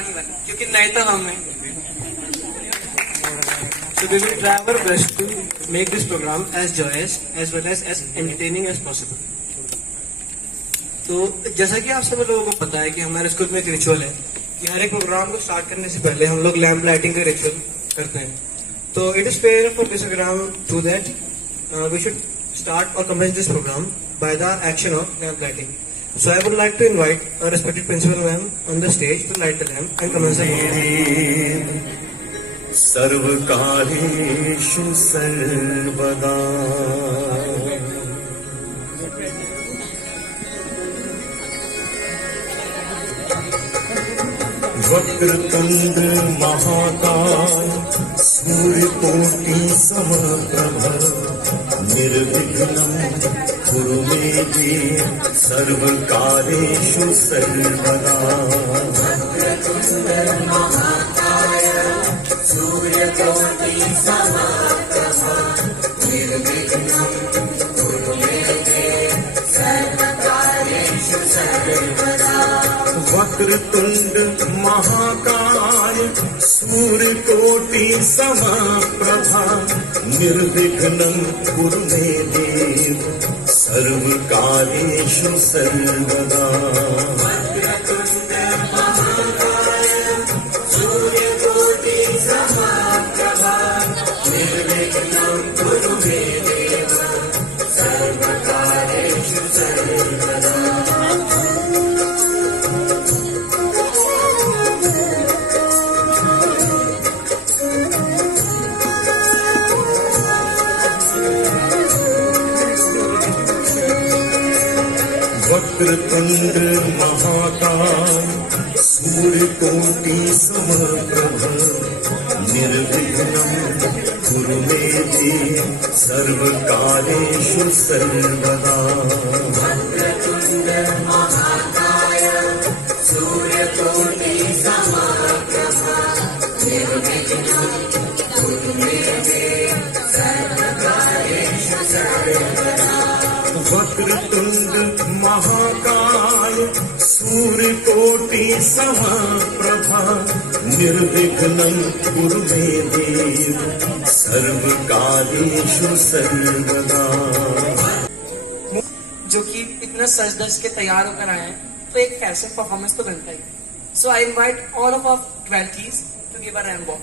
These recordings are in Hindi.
पुरानी वाली, क्योंकि नए तो हम हैं। So we will try our best to make this program as joyous as well as entertaining as possible. तो जैसा कि आप सभी लोगों को पता है कि हमारे स्कूल में एक रिचुअल है कि हर एक प्रोग्राम को स्टार्ट करने से पहले हम लोग लैम्प लाइटिंग का रिचुअल करते हैं। तो it is fair for this program to that we should start or commence this program by the action of lamp lighting. So I would like to invite our respected principal ma'am on the stage to light the lamp and commence the program. सर्वकारेषु सर्वदा वक्रतुंड महाकाय सूर्यकोटि समप्रभ निर्विघ्नं कुरु मे देव सर्वकारेषु सर्वदा। वक्रतुंड महाकाय सूर्यकोटि समप्रभ निर्विघ्नं कुरु मे देव सर्वकारेषु सर्वदा। वक्रतुंड महाकाय सूर्यकोटि समप्रभा निर्विघ्नं कुरु मे देव सर्वकार्येषु सर्वदा। वक्रतुंड महाकाय सूर्यकोटि समप्रभा निर्विघ्नं कुरु मे देव सर्वकार्येषु सर्वदा। वक्रतुंड महाकाय सूर्यकोटि समप्रभ निर्विघ्नं कुरु मे देव सर्वकार्येषु सर्वदा। वक्रतुंड महाकाय सूर्यकोटि समप्रभ निर्विघ्नं कुरु मे देव सर्वकार्येषु सर्वदा। वक्रतुंड महाकाय सूर्यकोटि समप्रभा निर्विघ्नं कुरु मे देव सर्वकार्येषु सर्वदा। जो कि इतना सज धज के तैयार होकर आए हैं, तो एक फैशन परफॉर्मेंस तो बनता ही। So I invite all of our 12th to give a ramp walk.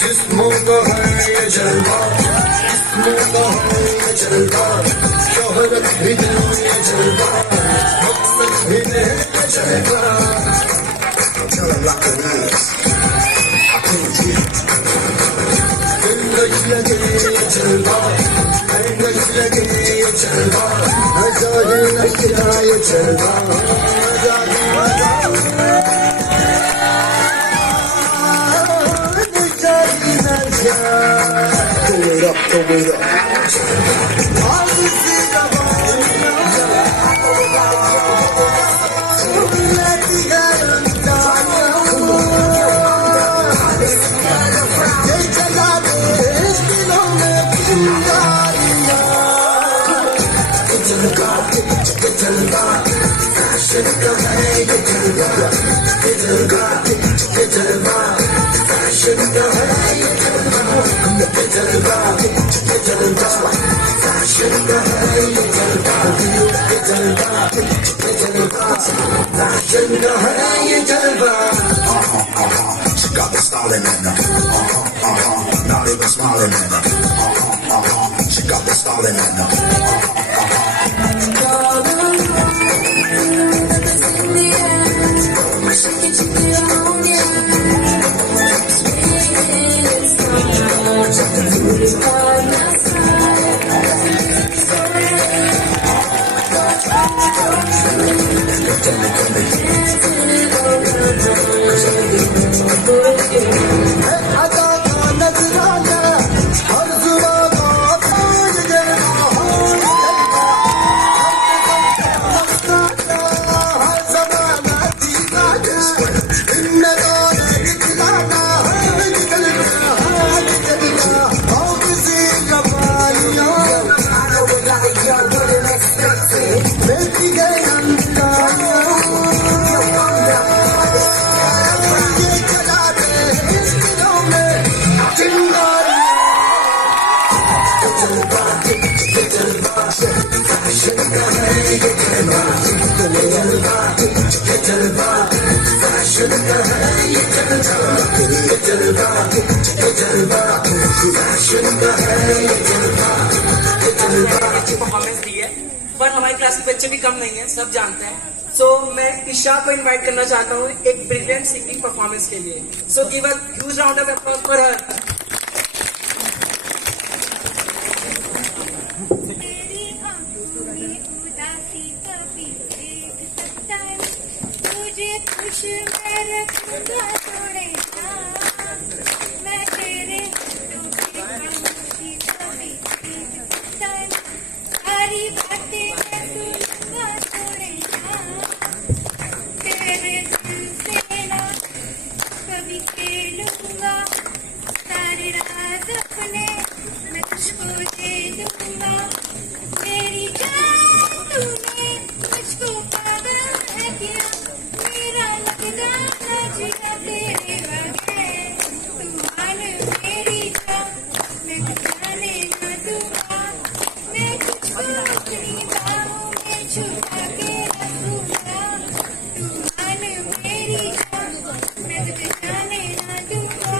जिस मौका है ये जलवा, इस मौका है ये जलवा, शोहरत भी दे ये जलवा, मकसद भी दे ये जलवा। Tell them like it is. I can't cheat. जिंदगी लगे ये जलवा, जिंदगी लगे ये जलवा, आजादी लगे ये जलवा, आजादी Throw it up, throw it up. She got the styling in her. Not even smiling in her. She got the styling in her. जलवा ये जलवा फैशन का है ये जलवा ये जलवा ये जलवा फैशन का है ये जलवा ये जलवा। अच्छी परफॉर्मेंस दी है पर हमारी क्लास के बच्चे भी कम नहीं है, सब जानते हैं। सो मैं ईशा को इनवाइट करना चाहता हूँ एक ब्रिलियंट सिंगिंग परफॉर्मेंस के लिए। So give a huge round of applause for her. खुश मैं रखूंगा थोड़े मैं तेरे सारी बातें मैं सुनूंगा थोड़े तेरे दिल से ना कभी खेलूंगा सारी रात अपने मैं तुझको दे दूंगा मेरी जान तूने मुझको पागल है किया मेरा लगता ना जिया तेरे बगैर तू मान मेरी जान मैं जाने ना दूंगा मैं तुझको अपनी बाहों में छुपा के रखूंगा तू मान मेरी जान मैं तुझे जाने ना दूंगा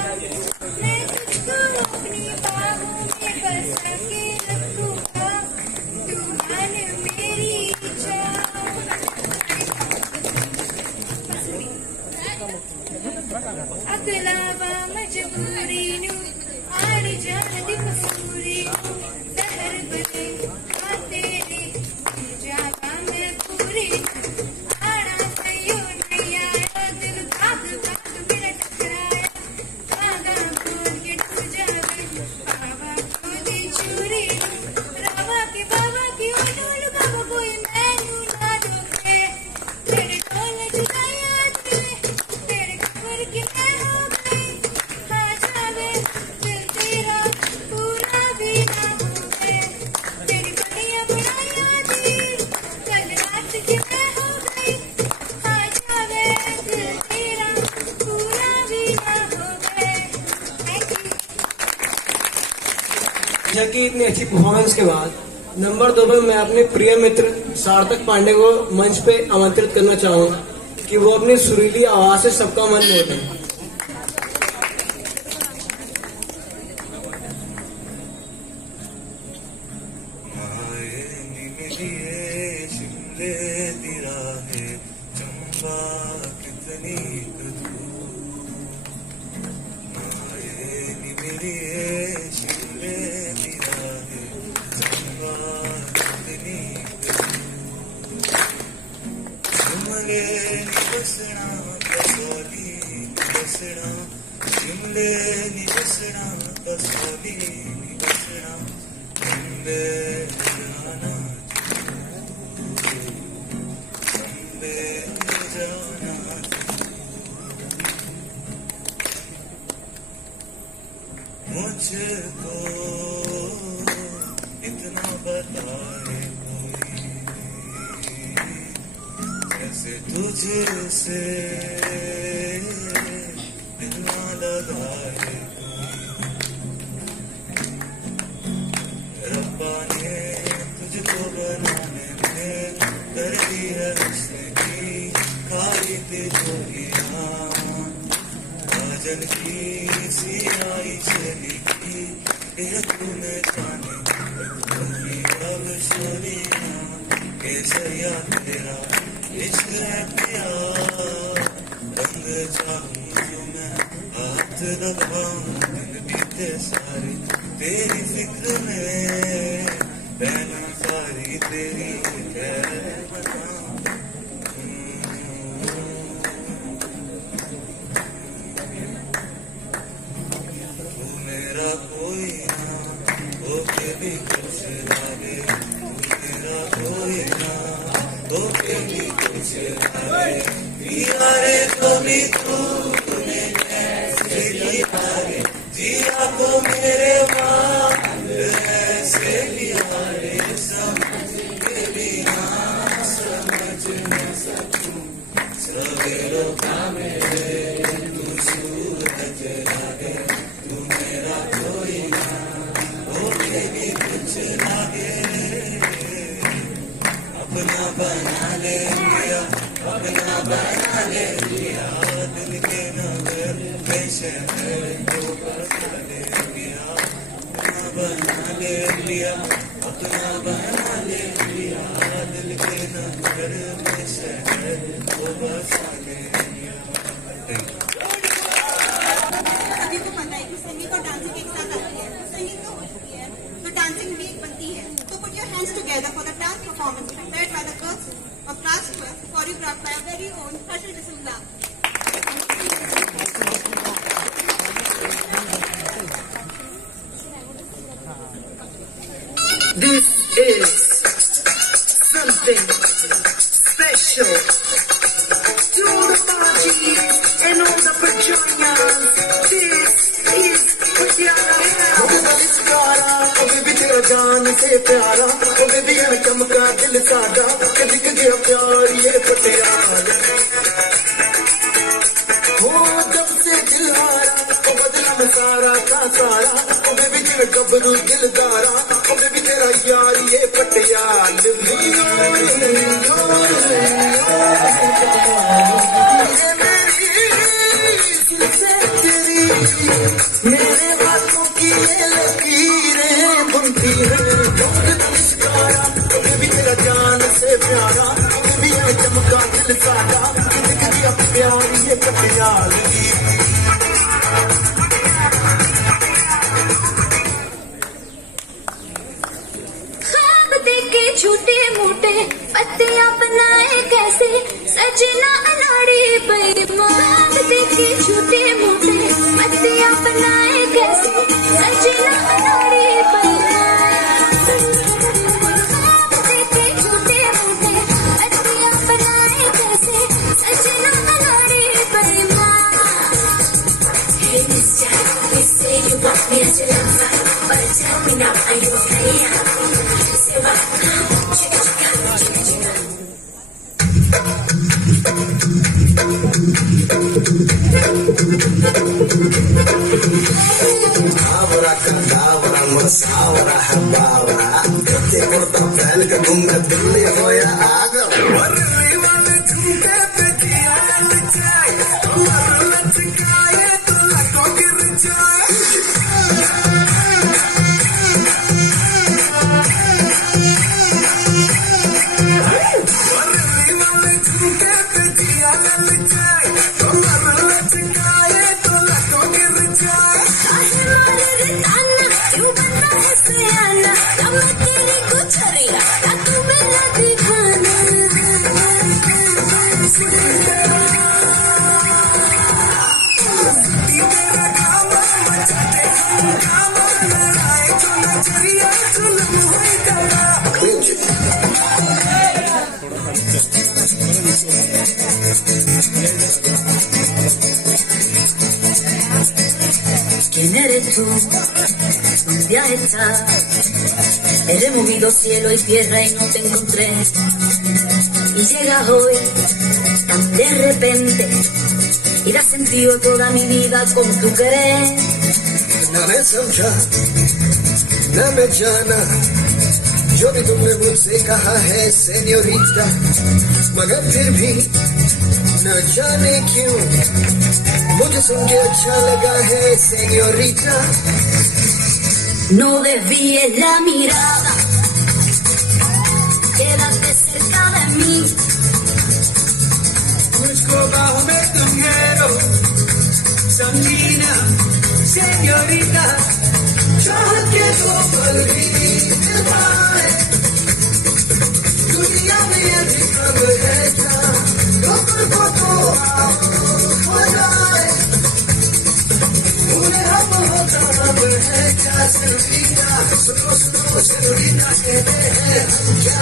मैं तुझको अपनी बाहों में बसा के रखूंगा तू मान मेरी जान। अगलावा मजबूरी नू आड़ जान दी कसूरी नू सहर बने आ तेरे जावा मैं पूरी आड़ा सयो नहीं आया दिल भाग भाग मेरा टकराया धागा खोल के टूट जावे बाबा को दी चूरी रावा के बाबा की ओ ढोल बाबा कोई मैनू ना रोके तेरे ढोल जुदाया तेरे खबर की मैं हो गई आ जावे दिल तेरा पूरा भी ना हो गए तेरी बढ़िया बढ़ाया दिल कल रात की मैं हो गई आ जावे दिल तेरा पूरा भी ना हो गए। Thank you. जबकि इतनी अच्छी परफॉर्मेंस के बाद नंबर 2 पर मैं अपने प्रिय मित्र सार्थक पांडे को मंच पे आमंत्रित करना चाहूंगा कि वो अपनी सुरीली आवाज से सबका मन मोह लें। शिमले दिरा है चंबा कितनी मेरी शिमले दिरा है चंबा कितनी शिमले निवसना कसौली निवसना शिमले निवसना कसौली निवसना शिमले जाना मुझको इतना बताए कोई जैसे तुझसे दिल ना लगाए रब्बा ने तुझको बनाने में कर दी है हुस्न की खाई तिजोरियां काजल की सियाही चली की तूने जाने की अब शोरियां केसरिया तेरा इश्क है पिया रंग चाहूं जो मैं हाथ दबाऊं दिन बीते सारे तेरी फिक्र में पहना सारी तेरी खैर बताऊं तू मेरा कोई ना होके भी कुछ लागे तू मेरा कोई ना होके भी कुछ लागे पिया रे कभी तूने कैसे लिया रे जिया को मेरे मान ऐसे लिया रे समझ के भी ना समझ न सकूं सवेरों का मेरे तू सूरज लागे तू मेरा कोई ना होके भी कुछ लागे अपना बना ले अपना बना ले लिया, दिल के नगर में शहर को बसा ले लिया, अपना बना ले लिया, अपना बना ले लिया, दिल के नगर में शहर को बसा ले लिया। सभी को पता है कि संगीत और डांसिंग एक साथ आती है, संगीत तो होती है तो डांसिंग भी बनती है। तो put your hands together for the dance performance prepared by the girls of class 12, choreographed by our very own Harshal D'Souza. This is something special to all the parties and all the pajamas. This is Patiala. भी तेरा जान से प्यारा, ओ बेबी है चमका दिल सादा, के दिख गया प्यार ये पटियाला। हो जब से दिल हारा, ओ बदला में सारा का सारा, ओ बेबी जिਵੇਂ गबरू दिलदारा, ओ बेबी तेरा यार ये पटियाला। मेरे हाथों की ये लकीरें बुनती है, भी तेरा जान से प्यारा, भी है चमका दिल सादा, दिख गया प्यार ये पटियाला। ख्वाब देखे छोटे मोटे पत्तियां बनाए कैसे, सजना अनाड़ी बेईमान। देखे छोटे मोटे पत्तियां बनाए कैसे, सजना अनाड़ी बेईमान। ख्वाब देखे छोटे मोटे पत्तियां बनाए कैसे, सजना अनाड़ी बेईमान। Hey mister, you say you want me as your lover, but tell me now, are you okay? Say what now? Chicka chicka, chicka chicka. Abra cadabra, musawra hababra, kate porta pehal ka gunga dilli hoya aga, warri wale jhumke pe kiya lachai, war lachkaye to lako gir jaye. Warri wale jhumke pe kiya lachai, war lachkaye to lako gir jaye. ¿Quién eres tú? ¿Dónde has estado? He removido cielo y tierra y no te encontré. Y llegas hoy tan de repente y das sentido a toda mi vida con tu querer. न मैं समझा न मैं जाना, जो भी तुमने मुझसे कहा है सेन्योरिटा, मगर फिर भी न जाने क्यों मुझे सुन के अच्छा लगा है senorita. No desvíes la mirada, quédate cerca de mí. मुझको बाहों में तुम घेरो, समझीना सेन्योरिटा, चाहत के दो पल भी निभाए, दुनिया में अधिक कब है क्या, कब्र को तो आओ हो जाए, पूरे हम होता अब है क्या सेन्योरिटा, सुनो सुनो सेन्योरिटा कहते हैं हम क्या।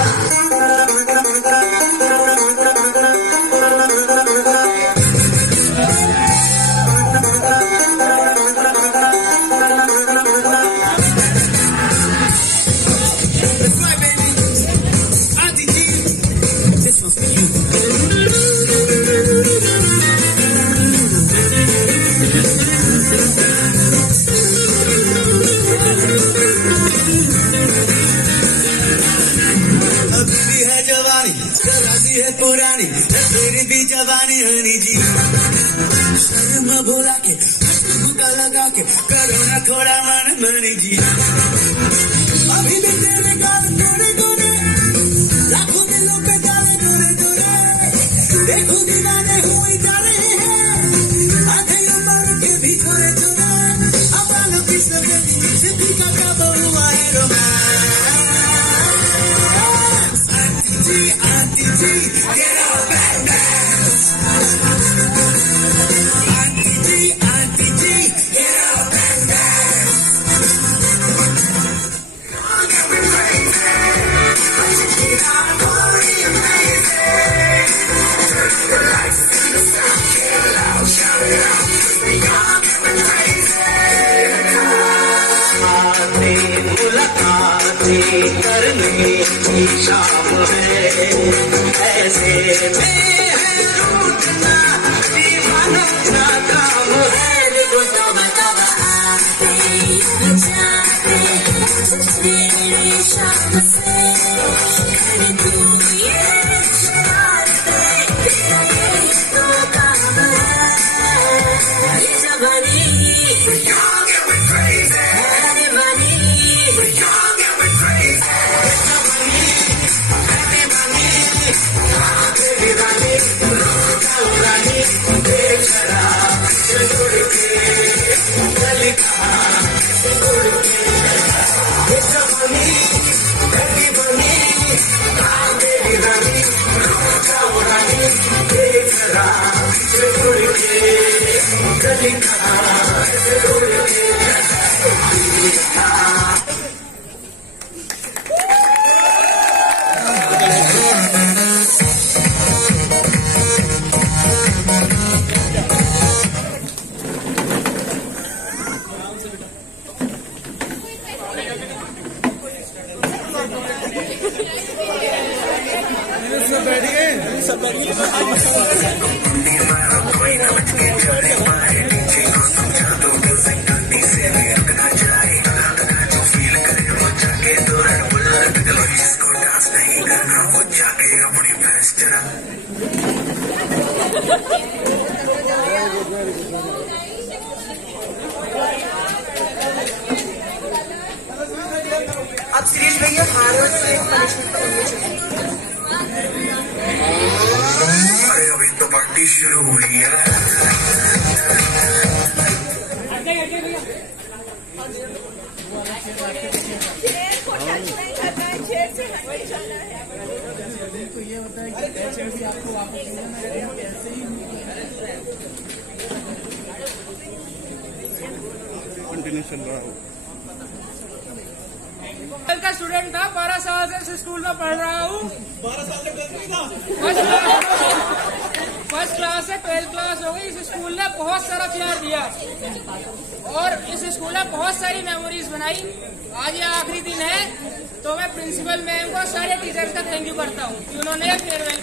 अभी भी है जवानी जवानी जरा सी है पुरानी फिर भी जवानी होनी जी शर्म भुला के हंसमुखा लगा के करो ना थोड़ा मन मनी जी अभी भी तेरे गाल गोरे गोरे लाखों दिलों पे डाले गोरे गोरे देखो दीवाने हुए जा रहे हैं आधे उम्र के भी थोड़े थोड़े अपना पिछले दिन से भी का हुआ है Auntie G, get up and dance. Auntie G, get up and dance. Don't get me crazy, but you keep on booty amazing. Turn the lights to the sound, get loud, shout it out. Don't get me crazy. मुलाकातें करने की शाम है ऐसे में है रूठना दीवाना का काम है देखो तब शाम से कर दूं ये शरारतें तेरा यही तो काम है ये जवानी Young and we're crazy Young and we're crazy अब शिरीष भैया हारों से पनिशमेंट करनी चाहिए। अरे अभी तो पार्टी शुरू हुई है। ये होता है कि आपको वापस ऐसे ही कंटिन्यू चल रहा है। का स्टूडेंट था, 12 साल से इस स्कूल में पढ़ रहा हूँ। 12 साल से फर्स्ट क्लास से 12th क्लास हो गई। इस स्कूल ने बहुत सारा प्यार दिया और इस स्कूल ने बहुत सारी मेमोरीज बनाई। आज ये आखिरी दिन है तो मैं प्रिंसिपल मैम को सारे टीचर्स का थैंक यू करता हूँ कि उन्होंने farewell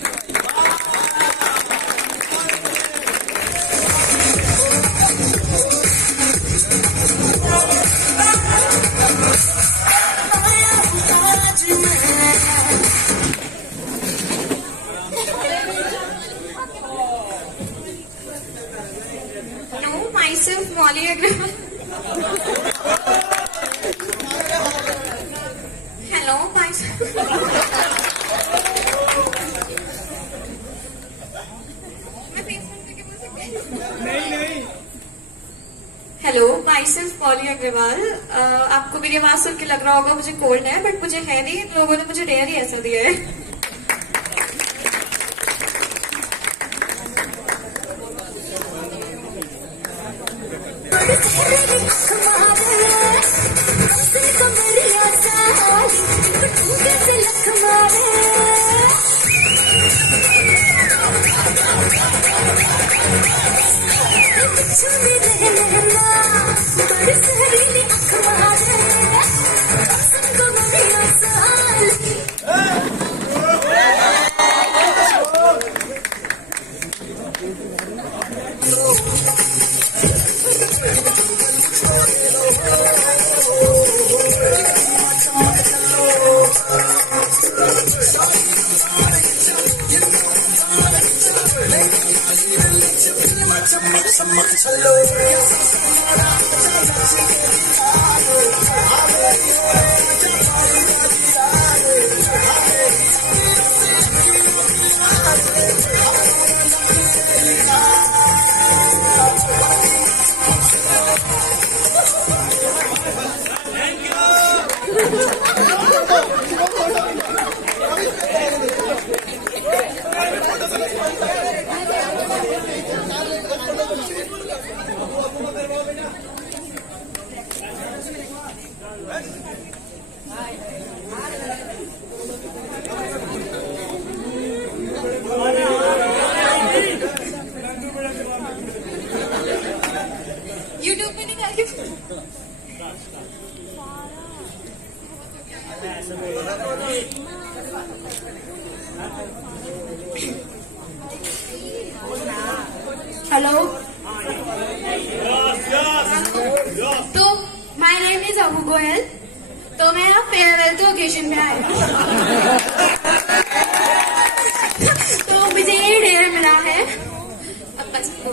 myself Molly Agrawal. Hello, myself. Hello, myself Molly Agrawal. आपको मेरी आवाज सुन के लग रहा होगा मुझे कोल्ड है, बट मुझे है नहीं। लोगों ने मुझे डेयर ही ऐसा दिया है। समझ चलो यूट्यूब पे नहीं डाली। हेलो, तो my name is Abu Goyal. तो मैं ना फेयरवेल के ओकेजन में आई हूँ। तो मुझे ये डेरा मिला है। अब बस को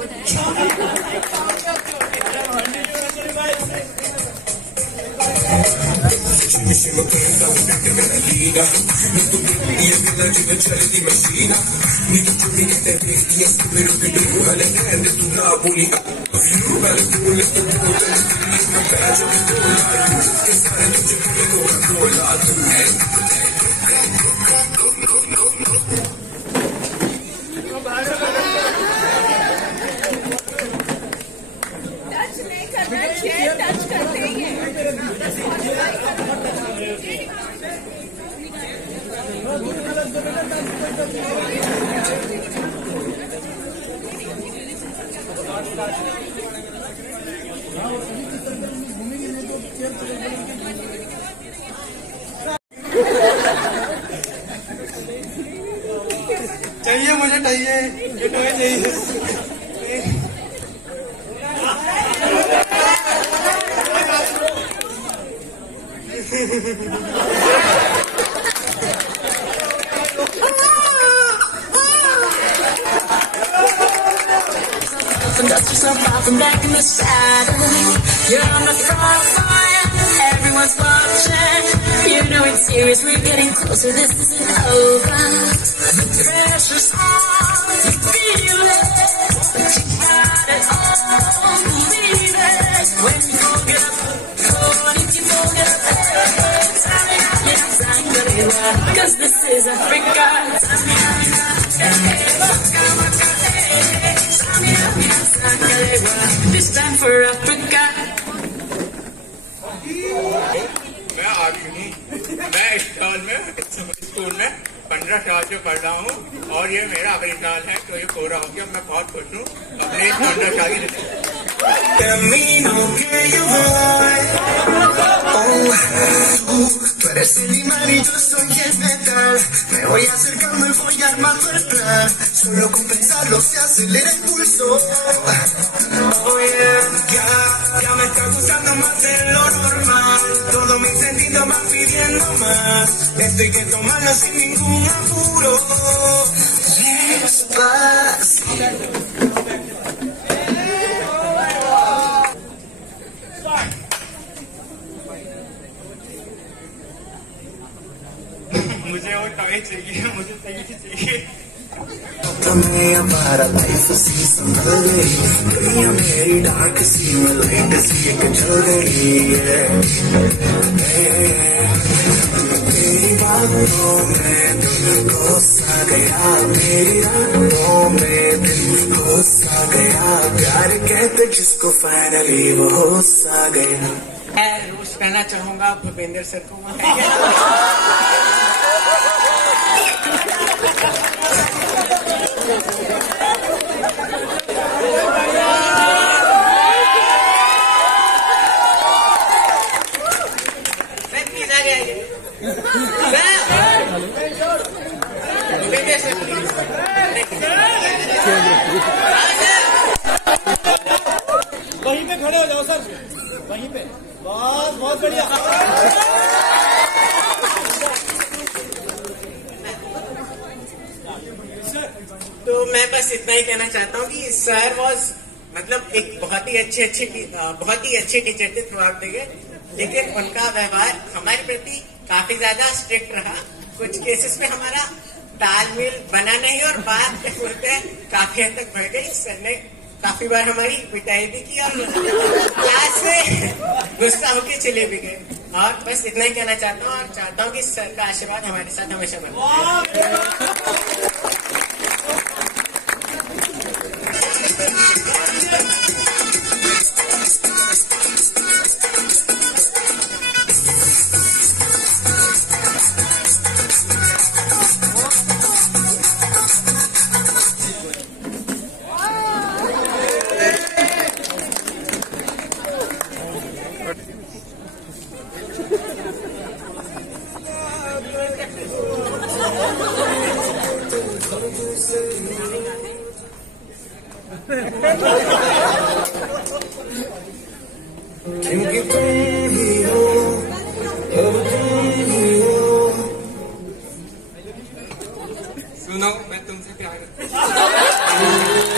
चाहिए, मुझे चाहिए, ये तो चाहिए। Dust yourself off from back in the saddle. You're on the front line, everyone's watching. You know it's serious, we're getting closer, this isn't over. The pressure's on, you feel it, but you got it all, believe it. When you forget up, if you forget up, because this is Africa. This time for Africa. मैं आर्मी, मैं इस साल में स्कूल में 15 साल से पढ़ रहा हूँ और ये मेरा आखिरी साल है, तो ये पूरा हो गया। मैं बहुत खुश हूँ अपने 15 साल की। Camino que yo voy, tú eres el imán y yo soy el metal. Me voy acercando y voy armando el plan. Solo con pensarlo se acelera el pulso. Oh yeah, ya me está gustando más de lo normal. Todos mis sentidos van pidiendo más. Esto hay que tomarlo sin ningún apuro. Despacio. मुझे और टाइट चाहिए, मुझे टाइट चाहिए। También para life así संभल गई दुनिया मेरी डार्क सी में लाइट सी एक जल गई तेरी बातों में दिल घुसा गया मेरी रातों में दिल घुसा गया प्यार कहते जिसको फाइनली वो होसा गया। मैं रोज कहना चाहूंगा भूपेंद्र सर को। वहीं पे खड़े हो जाओ सर, वहीं पे। बहुत बहुत बढ़िया। तो मैं बस इतना ही कहना चाहता हूँ कि सर वॉज मतलब एक बहुत ही अच्छे टीचर थे थ्रू आउट द ईयर, लेकिन उनका व्यवहार हमारे प्रति काफी ज्यादा स्ट्रिक्ट रहा। कुछ केसेस में हमारा तालमेल बना नहीं और बात बोलते हैं काफी हद तक बढ़ गई। सर ने काफी बार हमारी पिटाई भी की और क्लास में गुस्सा होकर चले भी गए। और बस इतना ही कहना चाहता हूँ और चाहता हूँ कि सर का आशीर्वाद हमारे साथ हमेशा बने। क्योंकि तुम ही हो, अब तुम ही हो। सुनो, मैं तुमसे प्यार करता हूँ।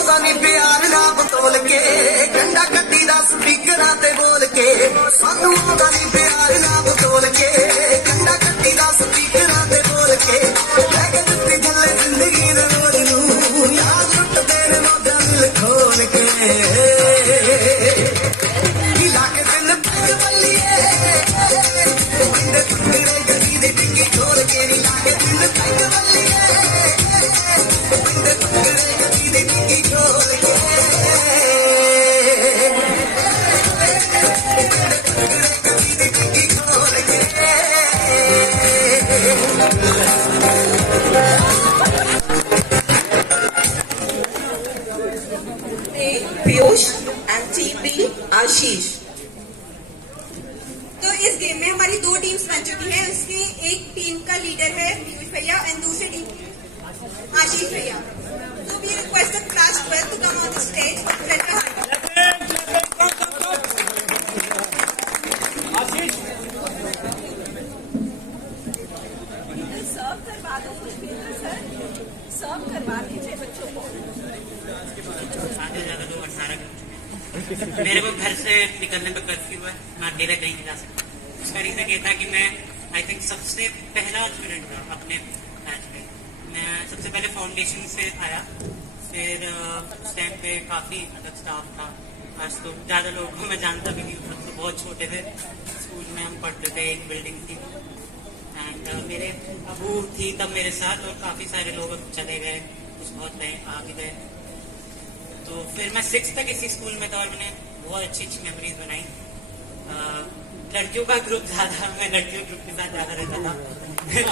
सानी प्यार ना बतोल के गंडा कट्टी दा स्पीकर ते बोल के सानू सानी प्यार ना बतोल के गंडा कट्टी दा स्पीकर ते बोल के लगे दिल जले जिंदगी दे रोल नू यार सुट तेरे मौजा दिल खोल के हिला के दिल पैर बल्लिए बंदे टुकड़े गली दे टिंगी खोल के हिला के दिल पैर बल्लिए बंदे टुकड़े गली दे टिंगी खोल के पीयूष एंड टीम बी आशीष। तो इस गेम में हमारी दो टीम्स बन चुकी हैं। उसकी एक टीम का लीडर है पीयूष भैया एंड दूसरी टीम आशीष भैया। तो we request the class 12 to come on the stage for pleasure Ashish serve करवा दो कुछ भी सर, सर्व करवा दीजिए बच्चों को। मेरे को घर से निकलने पे कर्फ्यू है, मैं अकेले कहीं नहीं जा सकता। उसका रीजन ये था कि मैं आई थिंक सबसे पहला स्टूडेंट था अपने बैच में। मैं सबसे पहले फाउंडेशन से आया, फिर उस टाइम पे काफी अलग स्टाफ था। आज तो ज्यादा लोगों को मैं जानता भी नहीं, हम तो बहुत छोटे थे। स्कूल में हम पढ़ते थे, एक बिल्डिंग थी एंड मेरे अबू थी तब मेरे साथ, और काफी सारे लोग चले गए, कुछ बहुत नए आ भी गए। तो फिर मैं 6th तक इसी स्कूल में था और मैंने बहुत अच्छी अच्छी मेमोरीज बनाई। लड़कियों का ग्रुप ज्यादा, मैं लड़कियों ग्रुप के साथ ज्यादा रहता था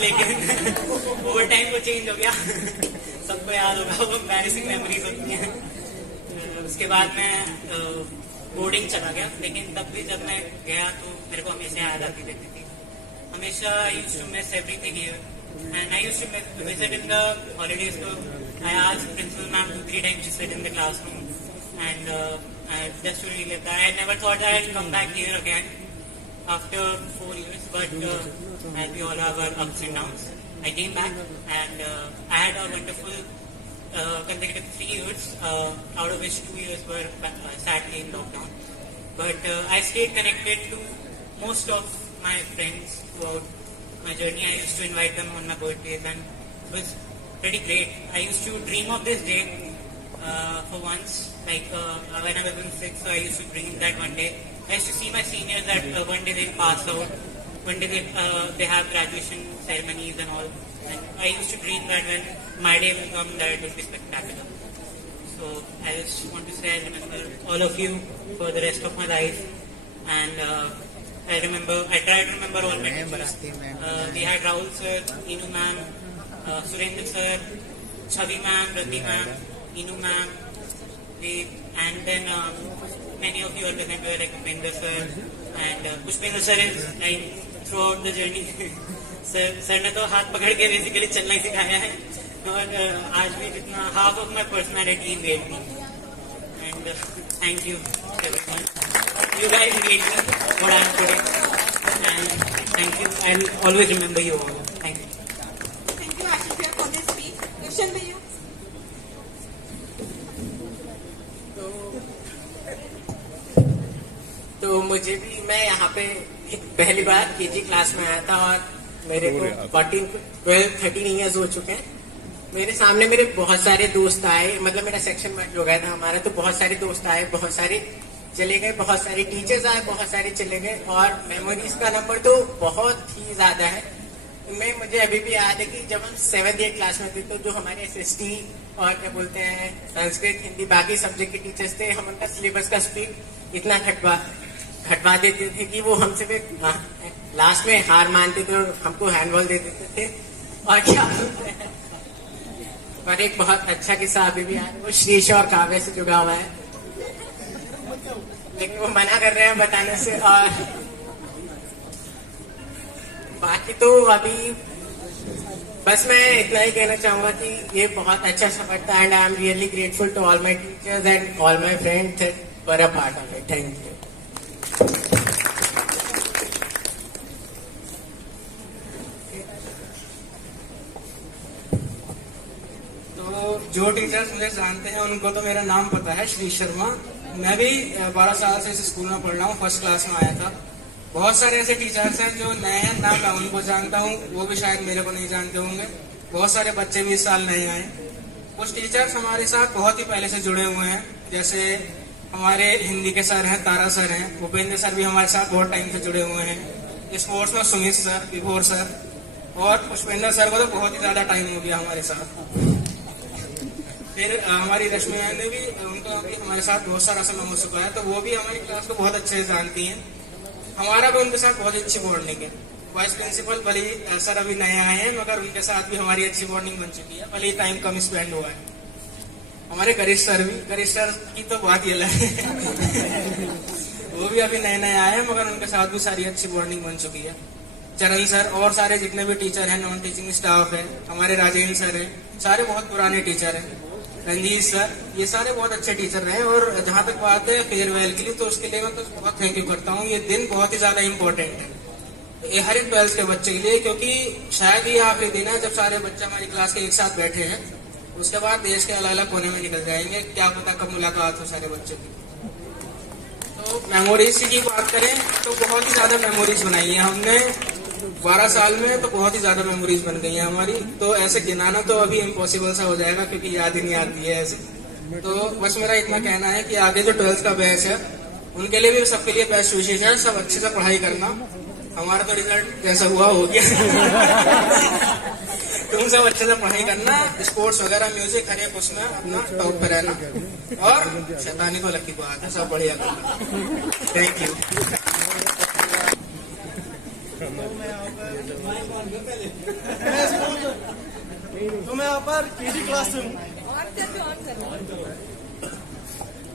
लेकिन ओवर टाइम वो चेंज हो गया। सबको याद होगा वो एम्बैरेसिंग मेमोरीज होती हैं। उसके बाद मैं बोर्डिंग चला गया, लेकिन तब भी जब मैं गया तो मेरे को हमेशा याद आती रहती थी. हमेशा I used to miss everything here and I used to visit in the holidays. So I asked principal ma'am 2-3 times to sit in the classroom and just to relive that. I never thought that I'd come back here again after 4 years, but as we all have our ups and downs, I came back and I had a wonderful consecutive 3 years, out of which 2 years were sadly in lockdown. But I stayed connected to most of my friends throughout my journey. I used to invite them on my birthdays and it was pretty great. I used to dream of this day for once, like when I was in 6th, so I used to dream that one day. I used to see my seniors that one day they'll pass out, one day they have graduation ceremonies and all. And I used to dream that when my day will come, that it will be spectacular. So I just want to say I remember all of you for the rest of my life, and I try to remember all my teachers. We had Rahul sir, Inu ma'am, Surendra sir, Chavi ma'am, Rati ma'am, Inu ma'am, and then many of you are remember like Pushpender sir, and Pushpender sir is like throughout the journey. Sir ने तो हाथ पकड़ के बेसिकली चलना ही सिखाया है, और आज भी जितना half of my personality made me, and thank you everyone. You guys made me what I am today, and thank you. I'll always remember you all. Thank you. Thank you, Ashish, for this speech. Question for you. तो मुझे भी, मैं यहाँ पे पहली बार केजी क्लास में आया था और मेरे को 12-13 ईयर्स हो चुके हैं. मेरे सामने मेरे बहुत सारे दोस्त आए, मतलब मेरा सेक्शन मर्ज हो गया था हमारा, तो बहुत सारे दोस्त आए, बहुत सारे चले गए, बहुत सारे टीचर्स आए, बहुत सारे चले गए, और मेमोरीज का नंबर तो बहुत ही ज्यादा है. मुझे अभी भी याद है कि जब हम 7th-8th क्लास में थे तो जो हमारे SST और क्या बोलते हैं संस्कृत, हिंदी, बाकी सब्जेक्ट के टीचर्स थे, हम उनका सिलेबस का स्पीड इतना घटवा देते थे कि वो हमसे भी लास्ट में हार मानते थे और हमको हैंडबॉल दे देते थे. और क्या और एक बहुत अच्छा किस्सा अभी भी याद है, वो श्रीश और काव्य से जुड़ा हुआ है, लेकिन वो मना कर रहे हैं बताने से. और बाकी तो अभी बस मैं इतना ही कहना चाहूंगा कि ये बहुत अच्छा सफर था, and I am really grateful to all my teachers and all my friends for a part of it. Thank you. जो टीचर्स मुझे जानते हैं उनको तो मेरा नाम पता है, श्री शर्मा. मैं भी 12 साल से इस स्कूल में पढ़ रहा हूँ, फर्स्ट क्लास में आया था. बहुत सारे ऐसे टीचर्स हैं जो नए हैं, ना मैं उनको जानता हूँ, वो भी शायद मेरे को नहीं जानते होंगे. बहुत सारे बच्चे भी इस साल नए आए. कुछ टीचर्स हमारे साथ बहुत ही पहले से जुड़े हुए हैं, जैसे हमारे हिंदी के सर हैं, तारा सर हैं, भूपेंद्र सर भी हमारे साथ बहुत टाइम से जुड़े हुए हैं. स्पोर्ट्स में सुमित सर, विभोर सर और पुष्पेंद्र सर को तो बहुत ही ज्यादा टाइम हो गया हमारे साथ. फिर हमारी रश्मि ने भी, उनका भी हमारे साथ बहुत सारा समय हो चुका है, तो वो भी हमारी क्लास को बहुत अच्छे से जानती हैं. हमारा भी उनके साथ बहुत अच्छी बॉन्डिंग है. वाइस प्रिंसिपल भले सर अभी नए आए हैं, मगर उनके साथ भी हमारी अच्छी बॉन्डिंग बन चुकी है, भले टाइम कम स्पेंड हुआ है. हमारे गरिश सर की तो बात ही अलग है. वो भी अभी नए आए हैं, मगर उनके साथ भी सारी अच्छी बॉन्डिंग बन चुकी है. चरण सर और सारे जितने भी टीचर हैं, नॉन टीचिंग स्टाफ है, हमारे राजेंद्र सर हैं, सारे बहुत पुराने टीचर हैं. रंजीत सर, ये सारे बहुत अच्छे टीचर रहे. और जहाँ तक बात है फेयरवेल के लिए, तो उसके लिए मैं तो बहुत थैंक यू करता हूँ. ये दिन बहुत ही ज्यादा इम्पोर्टेंट है ये हर एक 12th के बच्चे के लिए, क्योंकि शायद ये आखिरी दिन है जब सारे बच्चे हमारी क्लास के एक साथ बैठे हैं. उसके बाद देश के अलग अलग कोने में निकल जाएंगे, क्या पता कब मुलाकात हो सारे बच्चों की. तो मेमोरीज की बात करें तो बहुत ही ज्यादा मेमोरीज बनाई है हमने 12 साल में, तो बहुत ही ज्यादा मेमोरीज बन गई है हमारी. तो ऐसे गिनाना तो अभी इम्पॉसिबल सा हो जाएगा, क्योंकि याद ही नहीं आती है ऐसे. तो बस मेरा इतना कहना है कि आगे जो 12th का बैच है उनके लिए भी, सबके लिए बेस्ट विशेष है. सब अच्छे से पढ़ाई करना. हमारा तो रिजल्ट जैसा हुआ हो गया. तुम सब अच्छे से पढ़ाई करना, स्पोर्ट्स वगैरह, म्यूजिक, हर एक उसमें अपना टॉप पे रहना, और शैतानी तो लकी बात है, सब बढ़िया करना. Thank you. तो मैं यहाँ पर केजी क्लास से हूँ.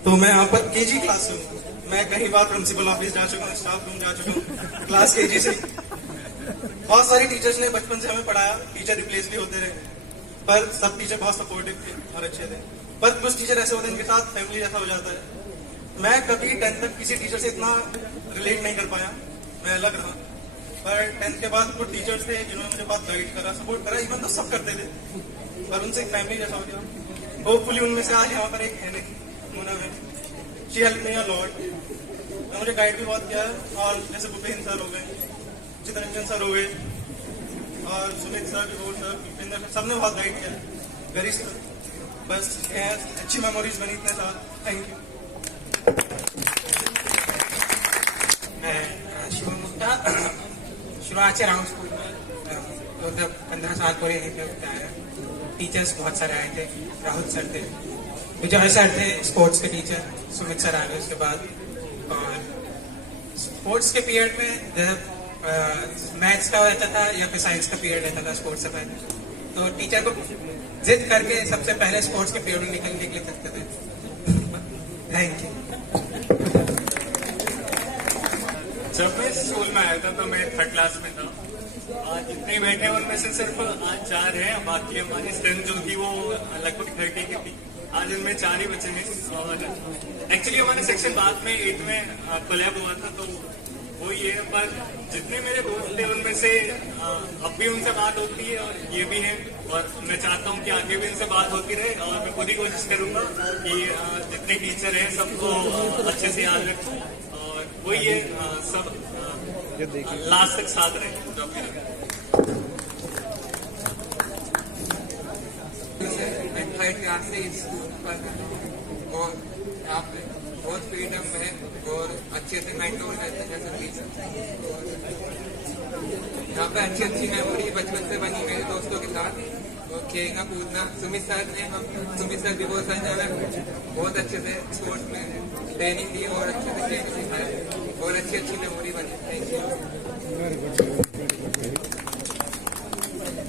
तो मैं यहाँ पर केजी क्लास से हूँ। मैं कई बार प्रिंसिपल ऑफिस जा चुका हूँ, स्टाफ रूम जा चुका हूँ, क्लास केजी से। बहुत सारे टीचर्स ने बचपन से हमें पढ़ाया, टीचर रिप्लेस भी होते रहे, पर सब टीचर बहुत सपोर्टिव थे और अच्छे थे। पर कुछ टीचर ऐसे होते हैं जिनके साथ फैमिली जैसा हो जाता है। मैं कभी 10th तक किसी टीचर से इतना रिलेट नहीं कर पाया, मैं अलग रहा। पर 10th के बाद कुछ टीचर्स थे जिन्होंने मुझे बहुत गाइड करा, सपोर्ट करा, इवन तो सब करते थे, पर उनसे एक फैमिली जैसा हो गया। होपफुली उनमें से आज यहाँ पर एक है नहीं, मोना है, she help me a lot. मुझे गाइड भी बहुत किया है। और जैसे भूपेंद्र सर हो गए, चित्रंजन सर हो गए, और सुमित सर, विभोर सर, भूपेंद्र सर, सबने बहुत गाइड किया है। गरीश सर, बस अच्छी मेमोरीज बनी इतने साथ। Thank you. मैं शिवम गुप्ता शुरुआत राउंड स्कूल में 15 साल पूरे यहीं पे बताया। टीचर्स बहुत सारे आए थे, राहुल सर थे, विजय सर थे स्पोर्ट्स के टीचर, सुमित सर आ गए उसके बाद। और स्पोर्ट्स के पीरियड में जब मैथ्स का रहता था या फिर साइंस का पीरियड रहता था स्पोर्ट्स से पहले, तो टीचर को जिद करके सबसे पहले स्पोर्ट्स के पीरियड में निकलने के लिए थकते थे। Thank you. जब मैं स्कूल में आया था तो मैं 3rd क्लास में था। आज जितने बैठे उनमें से सिर्फ आज 4 हैं, बाकी हमारी स्ट्रेंथ जो थी वो लगभग 30 की थी। आज इनमें 4 ही बचे हैं। एक्चुअली हमारे सेक्शन बाद में 8 में कोलैब हुआ था, तो वही है। पर जितने मेरे दोस्त थे उनमें से अब भी उनसे बात होती है और ये भी है, और मैं चाहता हूँ कि आगे भी इनसे बात होती रहे। और मैं खुद ही कोशिश करूंगा कि जितने टीचर हैं सबको अच्छे से याद रखूँ, और वही है सब लास्ट तक साथ रहे जो भी रहे। मैं 3rd क्लास से स्कूल पर और यहाँ पे बहुत फ्रीडम है और अच्छे से मेंटोर रहते हैं सभी। यहाँ पे अच्छी अच्छी मेमोरी बचपन से बनी मेरे दोस्तों के साथ, और खेलना कूदना। सुमित सर विभोर सर ने हमें बहुत अच्छे से स्पोर्ट्स में ट्रेनिंग दी और अच्छे से खेलना सिखाया, और अच्छी अच्छी मेमोरी बनी। Thank you.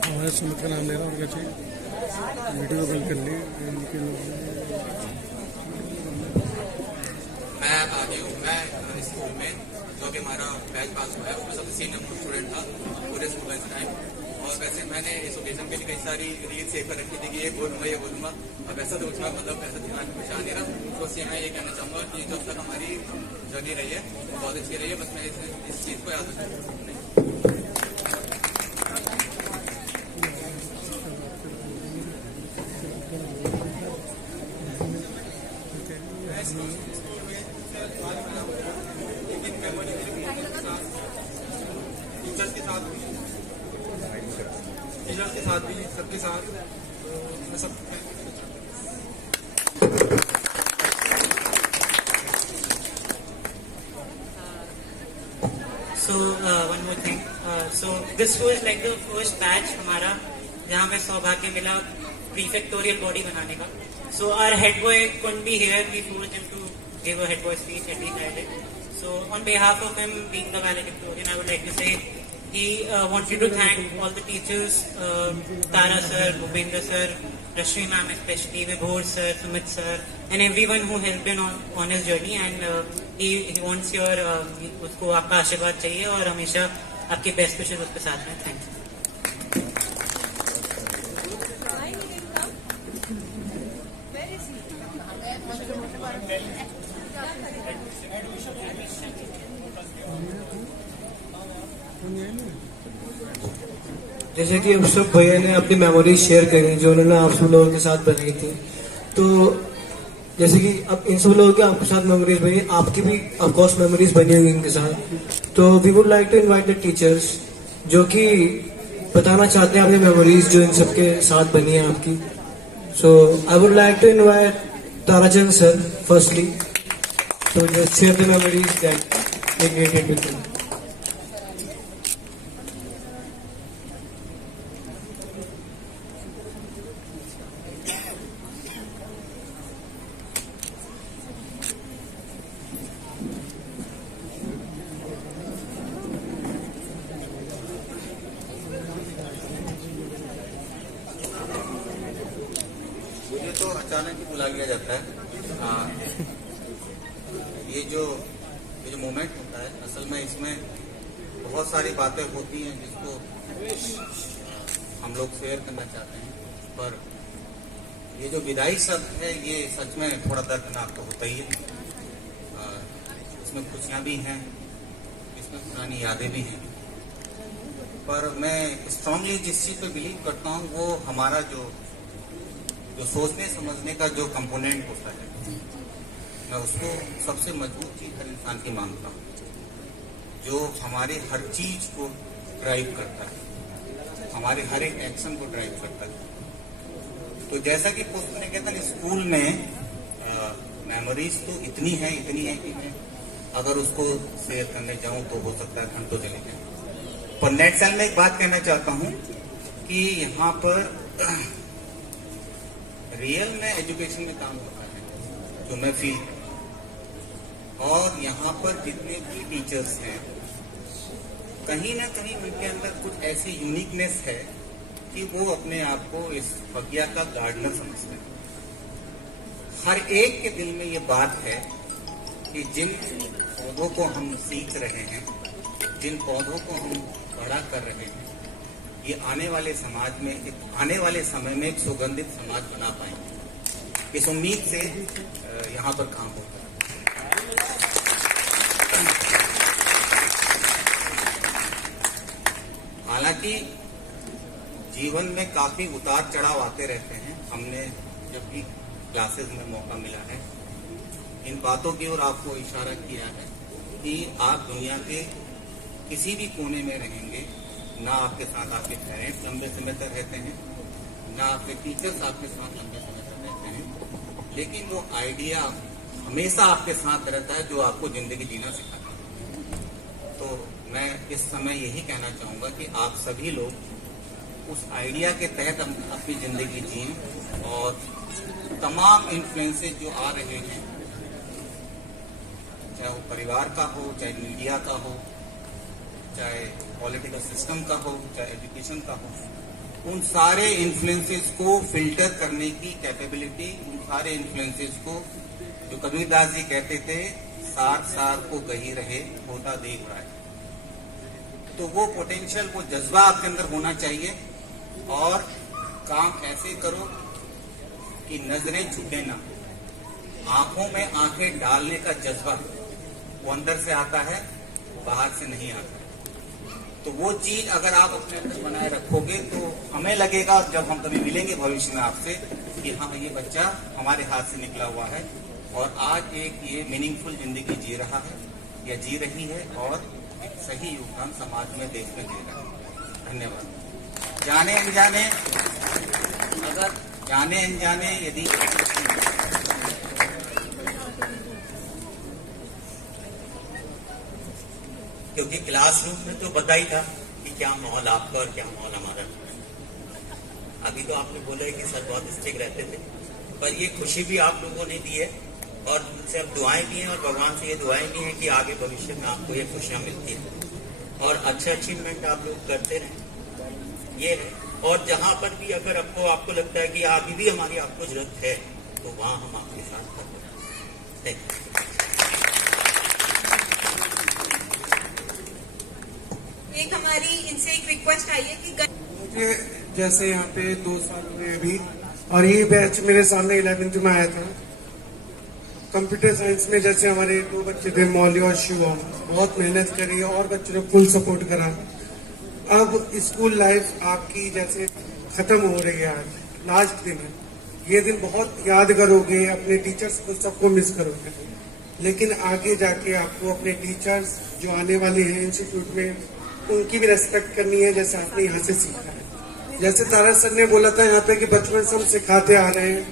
हमारे सुमित का नाम ले रहा और क्या वीडियो कॉल कर ली। मैं आगे हूँ, मैं स्कूल में जो कि हमारा बैच पास हुआ है उसमें सबसे सीनियर स्टूडेंट था पूरे स्कूल टाइम। और वैसे मैंने इस ओकेजन के लिए कई सारी रील सेव कर रखी थी कि ये बोलूँगा ये बोलूँगा, और वैसा तो उसका मतलब वैसा दिमाग में कुछ आ नहीं रहा। तो उससे मैं ये कहना चाहूँगा कि जो अब तक हमारी जर्नी रही है वो बहुत अच्छी रही है, बस मैं इस चीज़ को याद रखूँ। टीचर्स के साथ भी सबके साथ मैं सब। So one more thing. So this was like the first batch हमारा जहाँ में सौभाग्य मिला prefectorial body बनाने का. So our head boy couldn't be here. We forced him to give a head boy speech at the end. So on behalf of him being the valedictorian, I would like to say he wanted to thank all the teachers, Tara sir, Bhupendra sir, Rashmi ma'am especially, Vibhor sir, Sumit sir, and everyone who helped him on his journey. And he wants your उसको आपका आशीर्वाद चाहिए और हमेशा आपके बेस्ट विशेस उसके साथ में. Thank you. जैसे कि अब सब भैया ने अपनी मेमोरीज शेयर करी जो उन्होंने आप सब लोगों के साथ बनाई थी, तो जैसे कि अब इन सब लोगों के आपके साथ मेमोरीज बनी, आपकी भी ऑफकोर्स मेमोरीज बनी होंगी इनके साथ. तो we would like to invite the teachers जो कि बताना चाहते हैं अपनी मेमोरीज जो इन सबके साथ बनी है आपकी. So I would like to invite Tarachand sir firstly to just share the memories that they created with them. मुझे तो अचानक ही बुला लिया जाता है. ये जो मोमेंट होता है, असल में इसमें बहुत सारी बातें होती हैं जिसको हम लोग शेयर करना चाहते हैं, पर ये जो विदाई शब्द है ये सच में थोड़ा दर्दनाक तो होता ही है। इसमें खुशियाँ भी हैं, इसमें पुरानी यादें भी हैं, पर मैं स्ट्रांगली जिस चीज़ पे बिलीव करता हूँ वो हमारा जो सोचने समझने का जो कंपोनेंट होता है, मैं उसको सबसे मजबूत चीज हर इंसान की मानता हूँ, जो हमारे हर चीज को ड्राइव करता है, हमारे हर एक एक्शन को ड्राइव करता है। तो जैसा कि पोस्ट ने कहता है, स्कूल में मेमोरीज तो इतनी है कि मैं अगर उसको शेयर करने जाऊं तो हो सकता है घंटों चले जाए। पर नेट सेल में एक बात कहना चाहता हूं कि यहाँ पर रियल में एजुकेशन में काम होता है जो मैं फील, और यहाँ पर जितने भी टीचर्स हैं कहीं ना कहीं उनके अंदर कुछ ऐसी यूनिकनेस है कि वो अपने आप को इस बगिया का गार्डनर समझते हैं। हर एक के दिल में ये बात है कि जिन पौधों को हम सींच रहे हैं, जिन पौधों को हम बड़ा कर रहे हैं, ये आने वाले समाज में, आने वाले समय में एक सुगंधित समाज बना पाएंगे। इस उम्मीद से यहाँ पर काम होता है। हालांकि जीवन में काफी उतार चढ़ाव आते रहते हैं। हमने जब भी क्लासेस में मौका मिला है, इन बातों की ओर आपको इशारा किया है कि आप दुनिया के किसी भी कोने में रहेंगे, ना आपके साथ आपके पेरेंट्स लंबे समय तक रहते हैं, ना आपके टीचर्स आपके साथ लंबे समय तक रहते हैं, लेकिन वो आइडिया हमेशा आपके साथ रहता है जो आपको जिंदगी जीना सिखाता है। तो मैं इस समय यही कहना चाहूंगा कि आप सभी लोग उस आइडिया के तहत अपनी जिंदगी जिएं, और तमाम इन्फ्लुएंसेस जो आ रहे हैं, चाहे वो परिवार का हो, चाहे मीडिया का हो, चाहे पॉलिटिकल सिस्टम का हो, चाहे एजुकेशन का हो, उन सारे इन्फ्लुएंसेस को फिल्टर करने की कैपेबिलिटी, उन सारे इन्फ्लुएंसेस को, जो कबीरदास जी कहते थे, सार सार को गही रहे होता देख रहा है, तो वो पोटेंशियल, वो जज्बा आपके अंदर होना चाहिए। और काम ऐसे करो कि नजरें झुके ना, आंखों में आंखें डालने का जज्बा वो अंदर से आता है, बाहर से नहीं आता। तो वो चीज अगर आप अपने अंदर बनाए रखोगे तो हमें लगेगा जब हम कभी मिलेंगे भविष्य में आपसे कि हाँ, ये बच्चा हमारे हाथ से निकला हुआ है और आज एक ये मीनिंगफुल जिंदगी जी रहा है या जी रही है, और एक सही योगदान समाज में, देश में दे रहा है। धन्यवाद। जाने अनजाने यदि क्योंकि क्लासरूम में तो पता ही था कि क्या माहौल आपका और क्या माहौल हमारा। अभी तो आपने बोला है कि सर बहुत स्ट्रिक्ट रहते थे, पर ये खुशी भी आप लोगों ने दी है और उनसे अब दुआएं भी हैं, और भगवान से ये दुआएं भी हैं कि आगे भविष्य में आपको ये खुशियां मिलती हैं और अच्छे अचीवमेंट आप लोग करते रहें। ये है, और जहां पर भी अगर आपको लगता है कि अभी भी हमारी आपको जरूरत है, तो वहां हम आपके साथ करते हैं। Thank you. एक हमारी इनसे एक रिक्वेस्ट आई है कि जैसे यहाँ पे 2 साल हुए अभी, और ये बैच मेरे सामने 11th में आया था कंप्यूटर साइंस में। जैसे हमारे 2 बच्चे थे, मौली और शिवम, बहुत मेहनत करी और बच्चों ने फुल सपोर्ट करा। अब स्कूल लाइफ आपकी जैसे खत्म हो रही है, आज लास्ट दिन है, ये दिन बहुत याद करोगे, अपने टीचर्स को सबको मिस करोगे, लेकिन आगे जाके आपको अपने टीचर्स जो आने वाले हैं इंस्टीट्यूट में, उनकी भी रेस्पेक्ट करनी है, जैसे आपने यहाँ से सीखा है। जैसे तारा सर ने बोला था यहाँ पे कि बचपन से हम सिखाते आ रहे हैं,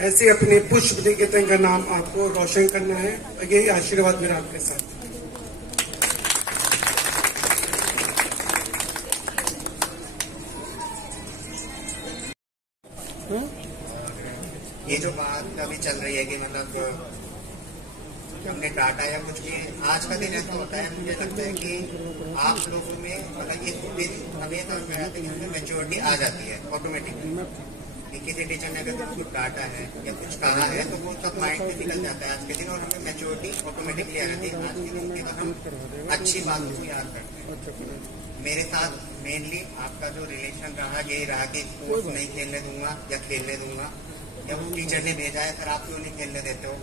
ऐसे अपने पुष्प निकेतन का नाम आपको रोशन करना है। यही आशीर्वाद मेरा आपके साथ। ये जो बात अभी चल रही है कि मतलब हमने काटा या कुछ भी, आज का दिन ऐसा होता है, मुझे लगता है कि आप लोगों में मतलब ये दिन हमें तो मैच्योरिटी आ जाती है ऑटोमेटिकली कि किसी टीचर ने अगर कुछ डांटा है या कुछ कहा है तो वो सब माइंड से निकल जाता है आज के दिन, और हमें मैच्योरिटी ऑटोमेटिकली आ जाती है आज के दिन कि हम अच्छी बातों को याद करते हैं। मेरे साथ मेनली आपका जो रिलेशन रहा यही रहा कि स्पोर्ट्स नहीं खेलने दूंगा या खेलने दूंगा, या वो टीचर ने भेजा है सर आप क्यों नहीं खेलने देते हो,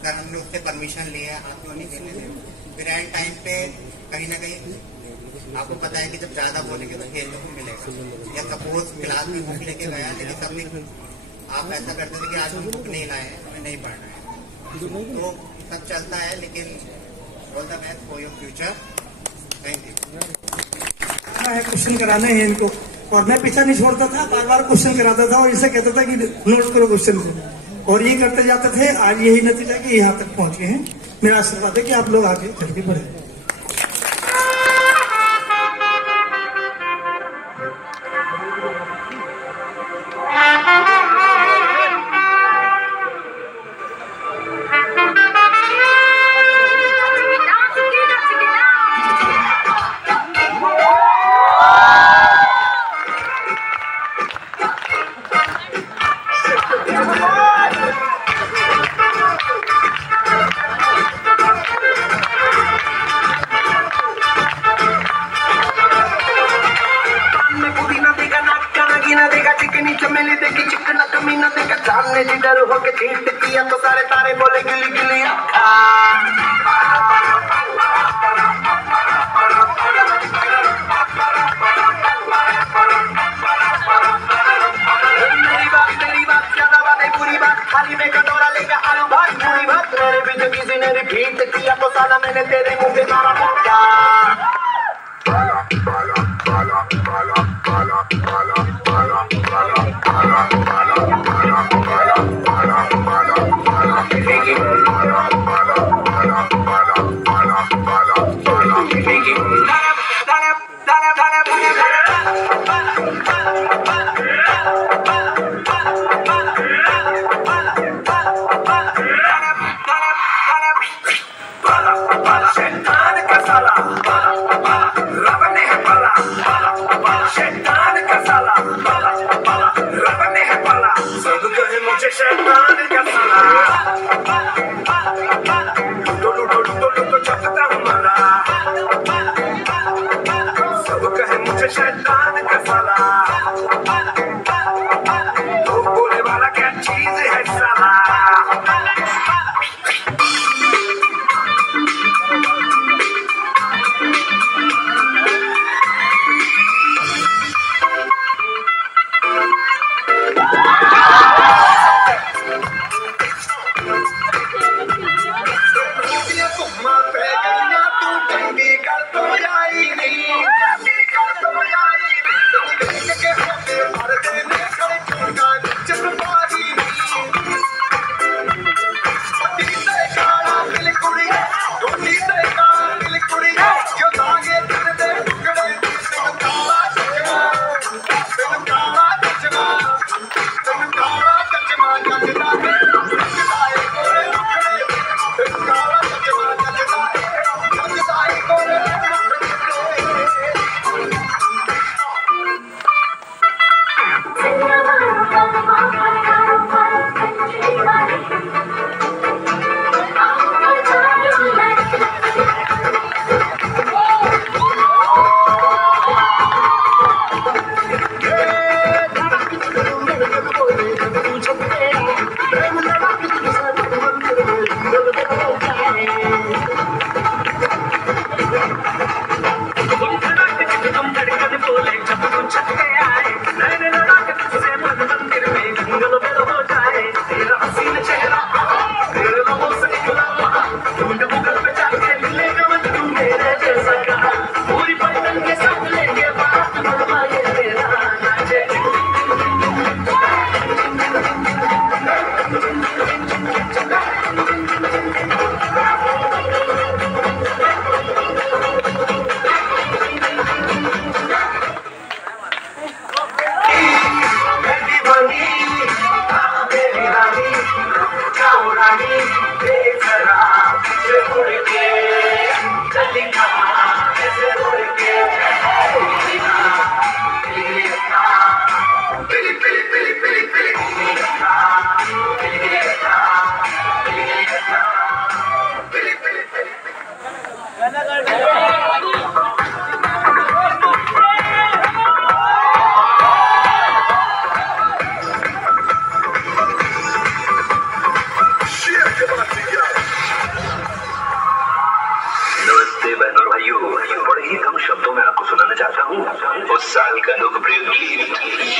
सर हमने उससे परमिशन ली है आप क्यों नहीं खेलने देते। फिर एंड टाइम पे कहीं ना कहीं आपको पता है कि जब ज्यादा बोलेंगे तो खेलने को मिलेगा, या सपोज क्लास में बुक लेके गया लेकिन सबने आप ऐसा करते थे कि आज हम बुक नहीं लाए हैं हमें नहीं पढ़ना है, तो सब चलता है। लेकिन all the best for your future, thank you. Question कराने हैं इनको, और मैं पीछा नहीं छोड़ता था, बार बार क्वेश्चन कराता था और इसे कहता था कि नोट करो क्वेश्चन को, और ये करते जाते थे। आज यही नतीजा कि यहाँ तक पहुंचे हैं। मेरा आशीर्वाद है कि आप लोग आगे चल के बढ़े। जिधर होके चीट किया तो सारे तारे बोले गिली गिली तेरी बात ज्यादा बातें पूरी बात, खाली में कटोरा लेकर आलू भात पूरी बात। मेरे भी जो किसी ने रिपीट किया तो साला मैंने तेरे मुंह पे मारा मुक्का।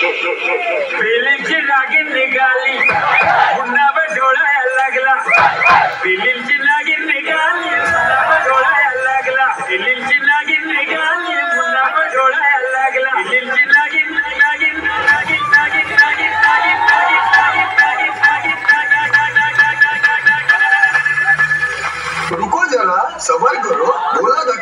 बिलीची नागिन निघाली पुन्हा डोळ्या लागला बिलीची नागिन निघाली पुन्हा डोळ्या लागला बिलीची नागिन निघाली पुन्हा डोळ्या लागला बिलीची नागिन नागिन नागिन नागिन नागिन नागिन नागिन नागिन नागिन नागिन रुको जरा सबर करो बोला था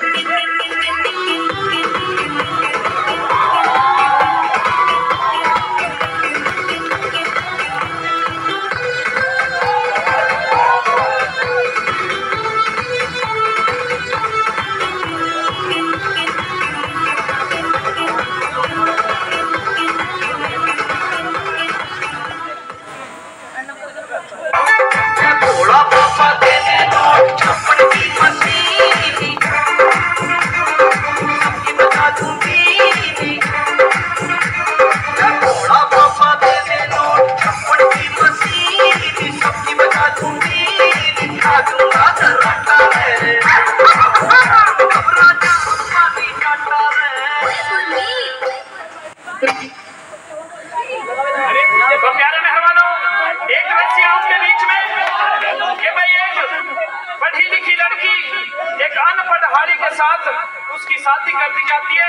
उसकी शादी कर दी जाती है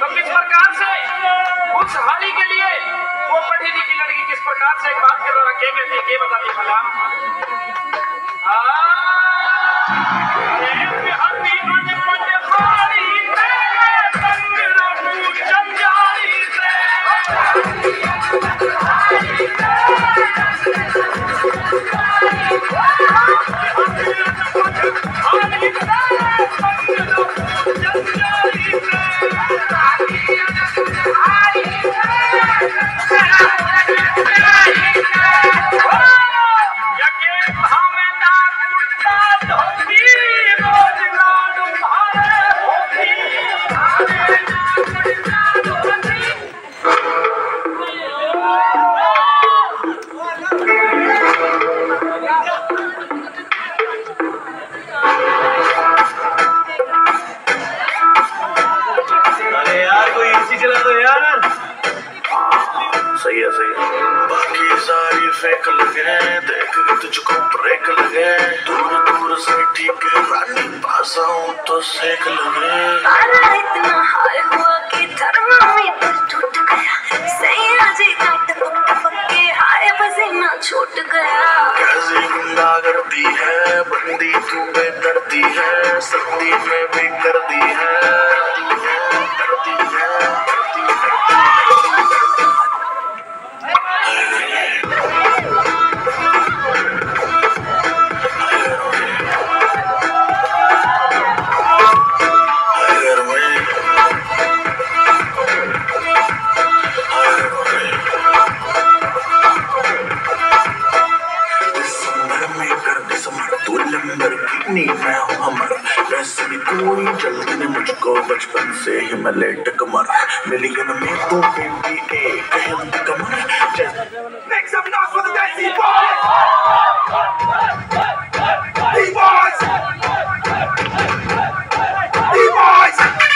तो किस प्रकार से उस हाली के लिए वो पढ़ी लिखी लड़की किस प्रकार से एक बात के द्वारा क्या कहती है ये बता दी भला सही है बाकी सारी फेक लगे देख तुझको ब्रेक लगे दूर दूर से ठीक रानी पास आऊं तो सेक लगे इतना हाय हुआ कि थर्मामीटर टूट गया सैया जी का टपक के हाय पसीना छूट गया कैसी गुंडागर्दी है बंदी तू बेदर्दी है सर्दी में भी कर दी है मैं हूँ अमर वैसे भी कोई जल्दी ने मुझको बचपन से ही मैं लेट कमर मिलियन में तो बेबी एक हिंद कमर Make some noise for the Desi Boys! D-Boys! D-Boys!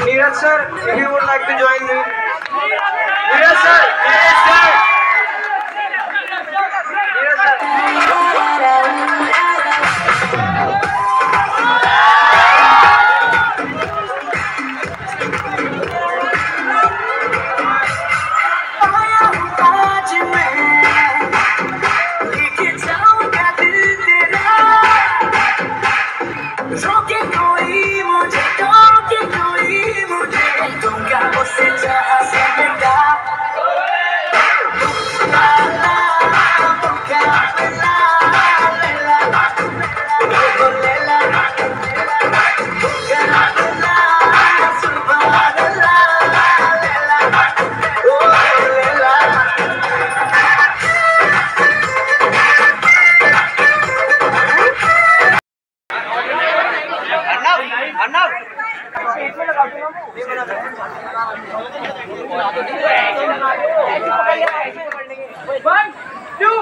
Neeraj sir, if you would like to join me. Neeraj sir. One, two.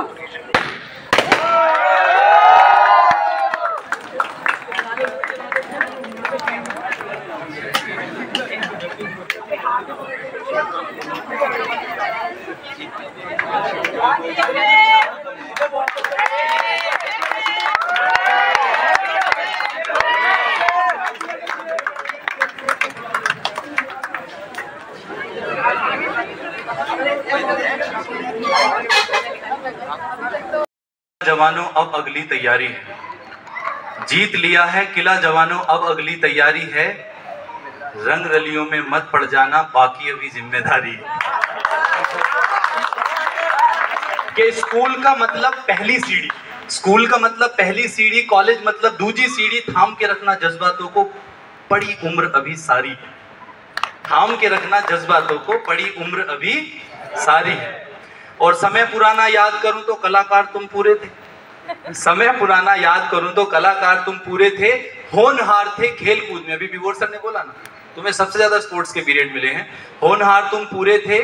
जवानों अब अगली तैयारी है, जीत लिया है किला जवानों अब अगली तैयारी है, रंग रलियों में मत पड़ जाना बाकी अभी जिम्मेदारी है। कि स्कूल का मतलब पहली सीढ़ी, स्कूल का मतलब पहली सीढ़ी, कॉलेज मतलब दूसरी सीढ़ी, थाम के रखना जज्बातों को पड़ी उम्र अभी सारी है, थाम के रखना जज्बातों को पड़ी उम्र अभी सारी है। और समय पुराना याद करूं तो कलाकार तुम पूरे थे, समय पुराना याद करूं तो कलाकार तुम पूरे थे, होनहार थे खेल कूद में। अभी विवोर सर ने बोला ना तुम्हें सबसे ज्यादा स्पोर्ट्स के पीरियड मिले हैं, होनहार तुम पूरे थे,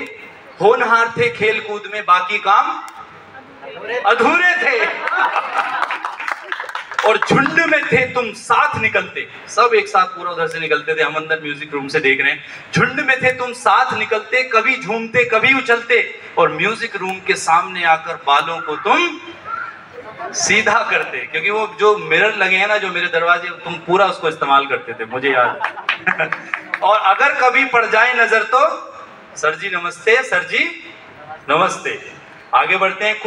होनहार थे खेल कूद में, बाकी काम अधूरे थे। और झुंड में थे तुम साथ निकलते, सब एक साथ पूरा उधर से निकलते थे, हम अंदर म्यूजिक रूम से देख रहे हैं। झुंड में थे तुम साथ निकलते, कभी झूमते कभी उछलते, और म्यूजिक रूम के सामने आकर बालों को तुम सीधा करते, क्योंकि वो जो मिरर लगे हैं ना जो मेरे दरवाजे, तुम पूरा उसको इस्तेमाल करते थे, मुझे याद। और अगर कभी पड़ जाए नजर तो सर जी नमस्ते, सर जी नमस्ते। आगे बढ़ते हैं।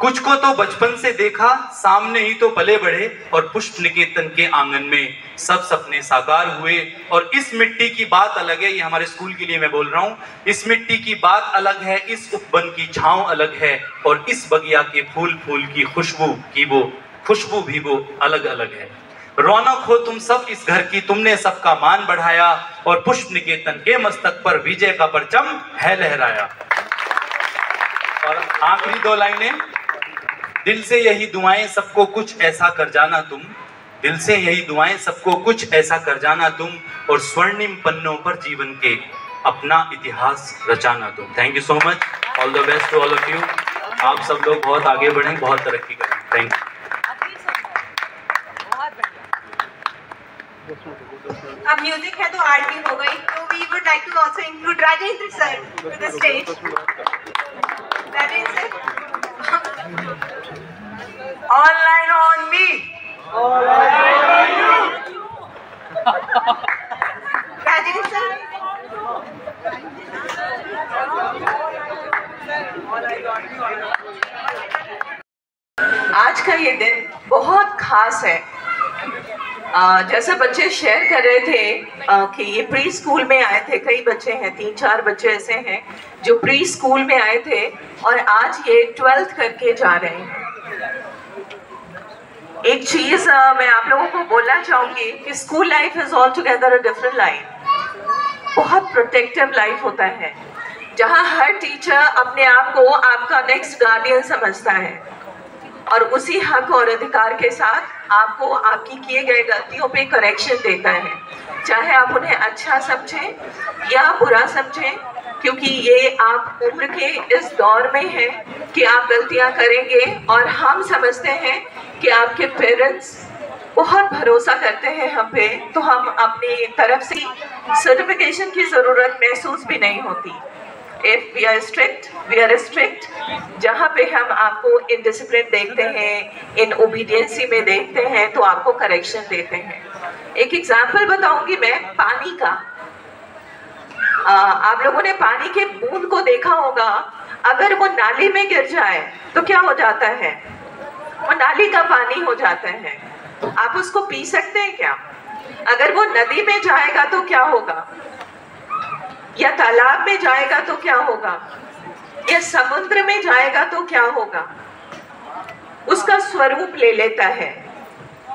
कुछ को तो बचपन से देखा, सामने ही तो पले बढ़े, और पुष्प निकेतन के आंगन में सब सपने साकार हुए। और इस मिट्टी की बात अलग है, ये हमारे स्कूल के लिए मैं बोल रहा हूँ, इस मिट्टी की बात अलग है, इस उपवन की छांव अलग है, और इस बगिया के फूल की खुशबू भी वो अलग अलग है। रौनक हो तुम सब इस घर की, तुमने सबका मान बढ़ाया, और पुष्प निकेतन के मस्तक पर विजय का परचम है लहराया। और आखिरी दो लाइनें, दिल से यही दुआएं सबको कुछ ऐसा कर जाना तुम, दिल से यही दुआएं सबको कुछ ऐसा कर जाना तुम, और स्वर्णिम पन्नों पर जीवन के अपना इतिहास रचाना तुम। Thank you so much, all the best to all of you. आप सब लोग बहुत आगे बढ़ें, बहुत तरक्की करें। Thank you. अब म्यूजिक है तो आर्ट भी हो गई, तो we would like to also include Rajendra sir to the stage. Rajendra sir, Online on me. Online on you. Rajendra sir, आज का ये दिन बहुत खास है। जैसे बच्चे शेयर कर रहे थे कि ये प्री स्कूल में आए थे, कई बच्चे हैं, 3-4 बच्चे ऐसे हैं जो प्री स्कूल में आए थे और आज ये 12th करके जा रहे हैं। एक चीज मैं आप लोगों को बोलना चाहूंगी कि school life is all together a different life. बहुत प्रोटेक्टिव लाइफ होता है, जहाँ हर टीचर अपने आप को आपका नेक्स्ट गार्डियन समझता है और उसी हक और अधिकार के साथ आपको आपकी किए गए गलतियों पे करेक्शन देता है, चाहे आप उन्हें अच्छा समझें या बुरा समझें, क्योंकि ये आप उम्र के इस दौर में हैं कि आप गलतियां करेंगे और हम समझते हैं कि आपके पेरेंट्स बहुत भरोसा करते हैं हम पे, तो हम अपनी तरफ से सर्टिफिकेशन की ज़रूरत महसूस भी नहीं होती। If we are strict, we are strict। जहाँ पे हम आपको इनडिसिप्लिन देखते हैं, इन ओबीडियंसी में देखते हैं, तो आपको करेक्शन देते हैं। एक एग्जाम्पल बताऊंगी मैं पानी का। आप लोगों ने पानी के बूंद को देखा होगा, अगर वो नाली में गिर जाए तो क्या हो जाता है? वो नाली का पानी हो जाता है। आप उसको पी सकते हैं क्या? अगर वो नदी में जाएगा तो क्या होगा, या तालाब में जाएगा तो क्या होगा, या समुद्र में जाएगा तो क्या होगा? उसका स्वरूप ले लेता है।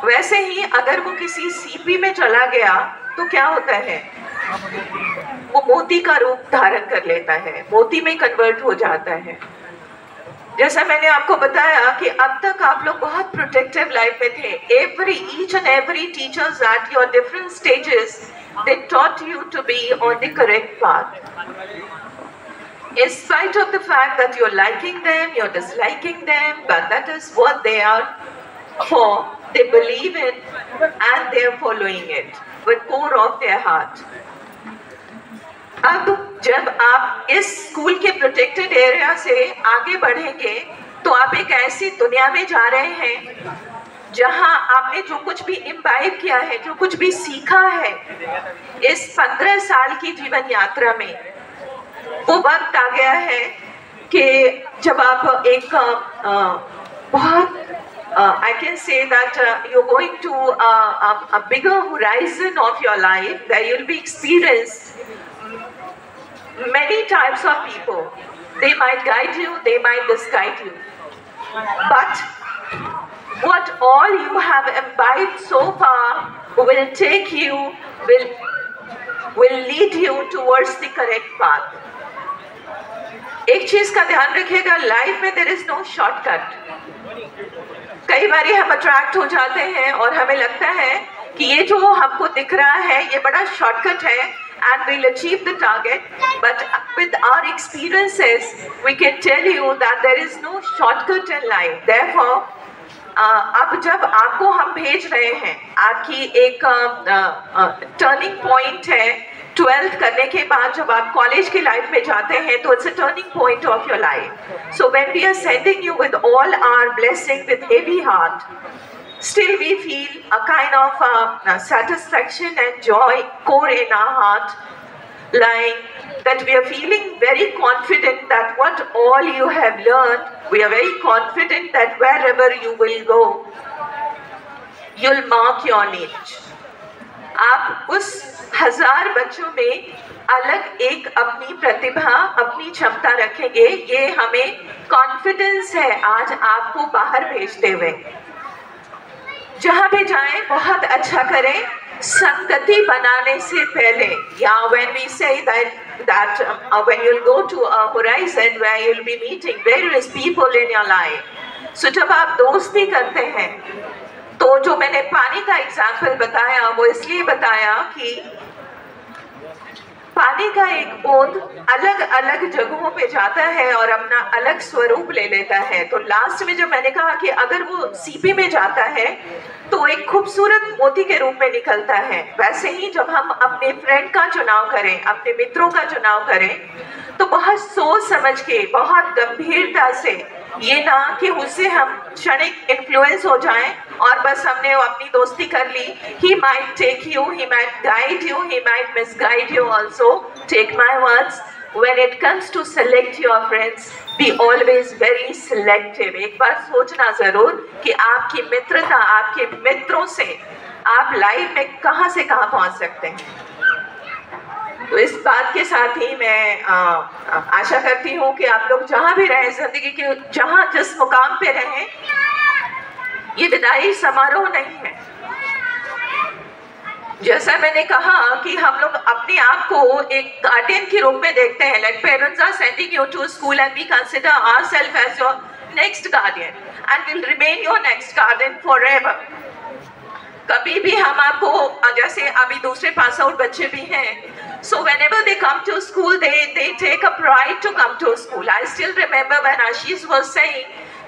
वैसे ही अगर वो किसी सीपी में चला गया तो क्या होता है? वो मोती का रूप धारण कर लेता है, मोती में कन्वर्ट हो जाता है। जैसा मैंने आपको बताया कि अब तक आप लोग बहुत प्रोटेक्टिव लाइफ में थे। each and every teachers at your different stages, they taught you to be on the correct path. In spite of the fact that you're liking them, you're disliking them, but that is what they are for. They believe it and they are following it with core of their heart. अब जब आप इस स्कूल के प्रोटेक्टेड एरिया से आगे बढ़ेंगे तो आप एक ऐसी दुनिया में जा रहे हैं जहां आपने जो कुछ भी इम्बाइब किया है, जो कुछ भी सीखा है इस 15 साल की जीवन यात्रा में, वो वक्त आ गया है कि जब आप एक बहुत I can say that you're going to a bigger horizon of your life, where you'll be experienced many types of people. They might guide you, they might misguide you. But what all you have imbibed so far will take you, will lead you towards the correct path. एक चीज का ध्यान रखिएगा, लाइफ में there is no shortcut. कई बार हम अट्रैक्ट हो जाते हैं और हमें लगता है कि ये जो हमको दिख रहा है ये बड़ा शॉर्टकट है and we'll achieve the target, but with our experiences we can tell you that there is no shortcut in life. Therefore अब जब आपको हम भेज रहे हैं, आपकी एक टर्निंग पॉइंट है 12th करने के बाद जब आप कॉलेज की लाइफ में जाते हैं, तो it's a turning point of your life. So when we are sending you with all our blessing with heavy heart, still we feel a kind of satisfaction and joy core in our heart, lying that we are feeling very confident that what all you have learned, we are very confident that wherever you will go, you'll mark your niche. आप उस 1000 बच्चों में अलग एक अपनी प्रतिभा, अपनी क्षमता रखेंगे। ये हमें कॉन्फिडेंस है आज आपको बाहर भेजते हुए। जहाँ भी जाएं बहुत अच्छा करें, संगति बनाने से पहले, या when we say that when you'll go to a horizon where you'll be meeting various people in your life, so जब आप दोस्ती करते हैं तो जो मैंने पानी का एग्जाम्पल बताया वो इसलिए बताया कि पानी का एक बूंद अलग अलग जगहों पे जाता है और अपना अलग स्वरूप ले लेता है। तो लास्ट में जब मैंने कहा कि अगर वो सीपी में जाता है तो एक खूबसूरत मोती के रूप में निकलता है, वैसे ही जब हम अपने फ्रेंड का चुनाव करें, अपने मित्रों का चुनाव करें, तो बहुत सोच समझ के, बहुत गंभीरता से, ये ना कि उससे हम क्षणिक इन्फ्लुएंस हो जाएं और बस हमने अपनी दोस्ती कर ली। He might take you, he might guide you, he might misguide you also. Take my words, when it comes to select your friends, be always very selective. एक बार सोचना जरूर कि आपकी मित्रता, आपके मित्रों से आप लाइफ में कहाँ से कहाँ पहुँच सकते हैं। तो इस बात के साथ ही मैं आशा करती हूँ कि आप लोग जहाँ भी रहें, जिंदगी के जहाँ जिस मुकाम पे रहें, ये विदाई समारोह नहीं है। जैसा मैंने कहा कि हम लोग अपने आप को एक गार्डियन के रूप में देखते हैं, like parents are sending you to school and we consider ourselves as your next guardian and will remain your next guardian forever. कभी भी हम आपको, जैसे अभी दूसरे पास आउट बच्चे भी हैं, so whenever they come to school, they take a pride to come to school. I still remember when Ashish was saying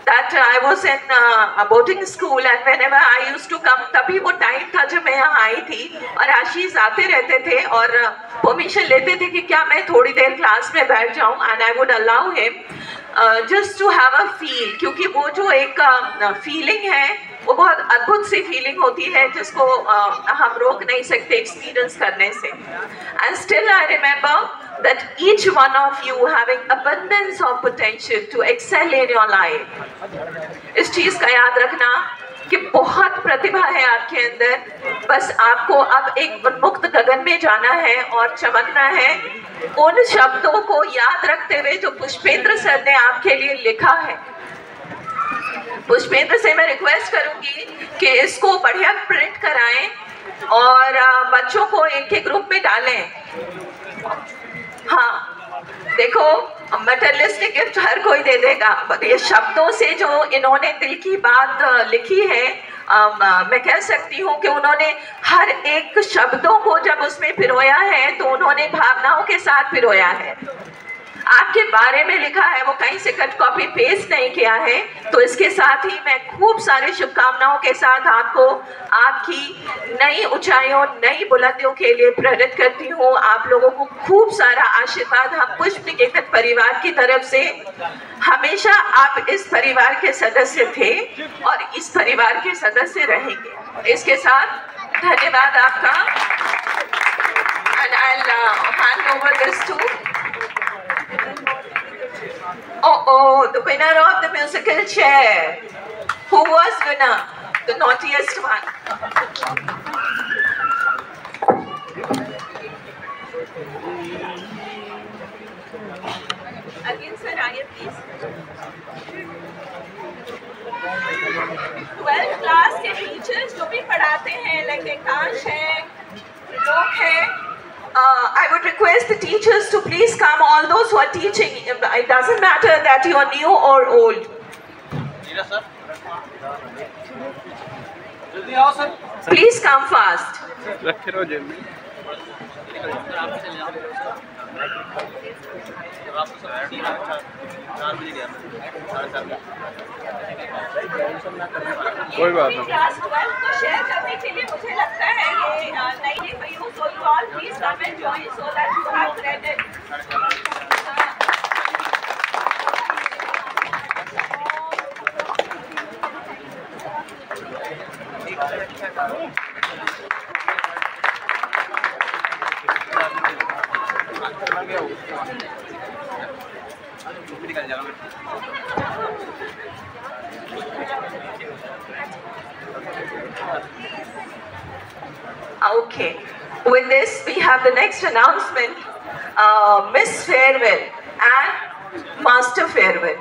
that I was in a boarding school and whenever I used to come, तभी वो टाइम था जब मैं यहाँ आई थी और आशीष आते रहते थे और परमिशन लेते थे कि क्या मैं थोड़ी देर क्लास में बैठ जाऊँ, and I would allow him just to have a feel, क्योंकि वो जो एक फीलिंग है वो बहुत अद्भुत सी फीलिंग होती है जिसको हम रोक नहीं सकते एक्सपीरियंस करने से. And still I remember that each one of you having abundance of potential to excel in your life. इस चीज का याद रखना कि बहुत प्रतिभा है आपके अंदर, बस आपको अब एक उन्मुक्त गगन में जाना है और चमकना है उन शब्दों को याद रखते हुए जो पुष्पेंद्र सर ने आपके लिए लिखा है. पुष्पेंद्र से मैं रिक्वेस्ट करूंगी कि इसको बढ़िया प्रिंट कराएं और बच्चों को इनके ग्रुप में डालें. हाँ देखो, मटेरियलिस्टिक गिफ्ट हर कोई दे देगा, ये शब्दों से जो इन्होंने दिल की बात लिखी है, मैं कह सकती हूँ कि उन्होंने हर एक शब्दों को जब उसमें पिरोया है तो उन्होंने भावनाओं के साथ पिरोया है. आपके बारे में लिखा है, वो कहीं से कट कॉपी पेस्ट नहीं किया है. तो इसके साथ ही मैं खूब सारी शुभकामनाओं के साथ आपको आपकी नई ऊंचाइयों, नई बुलंदियों के लिए प्रेरित करती हूँ. आप लोगों को खूब सारा आशीर्वाद हम पुष्प निकेतन परिवार की तरफ से. हमेशा आप इस परिवार के सदस्य थे और इस परिवार के सदस्य रहेंगे. इसके साथ धन्यवाद आपका. And I'll hand over this to the winner of the musical chair. Who was winner? The naughtiest one. Again, sir, आइए please. 12th class के टीचर्स जो भी पढ़ाते हैं, like एकांश है, लोग हैं, I would request the teachers to please come, all those who are teaching. It doesn't matter that you are new or old. Please come fast. कोई बात नहीं. क्लास 12 को शेयर करने के लिए मुझे लगता है ये नई for you, so you all please come and join so that you have credit. Okay, with this we have the next announcement, Miss Farewell and Master Farewell.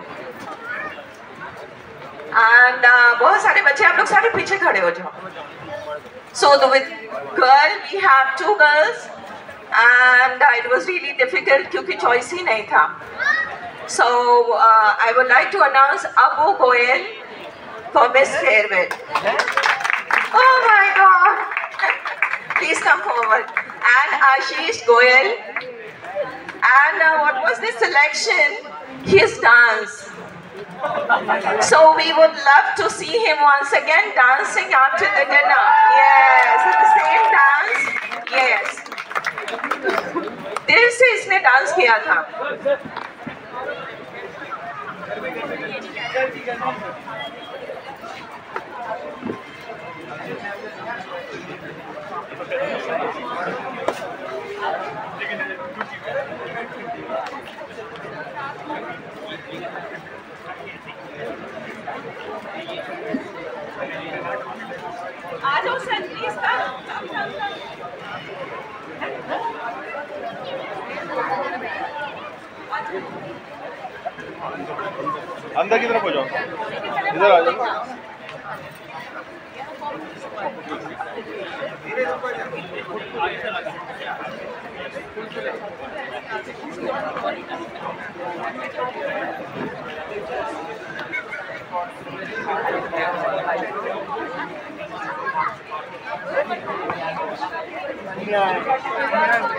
And बहुत सारे बच्चे, आप लोग सारे पीछे खड़े हो जाओ. So with girl we have 2 girls and it was really difficult क्योंकि choice ही नहीं था. So I would like to announce Abu Goel for Miss Farewell. Oh my God! Please come forward. And Ashish Goel. And what was the selection? His dance. So we would love to see him once again dancing after the dinner. Yes, the same dance. Yes. दिल से इसने डांस किया था. आ जाओ सर, प्लीज अंदर की तरफ हो जाओ, इधर आ जाओ. Yeah.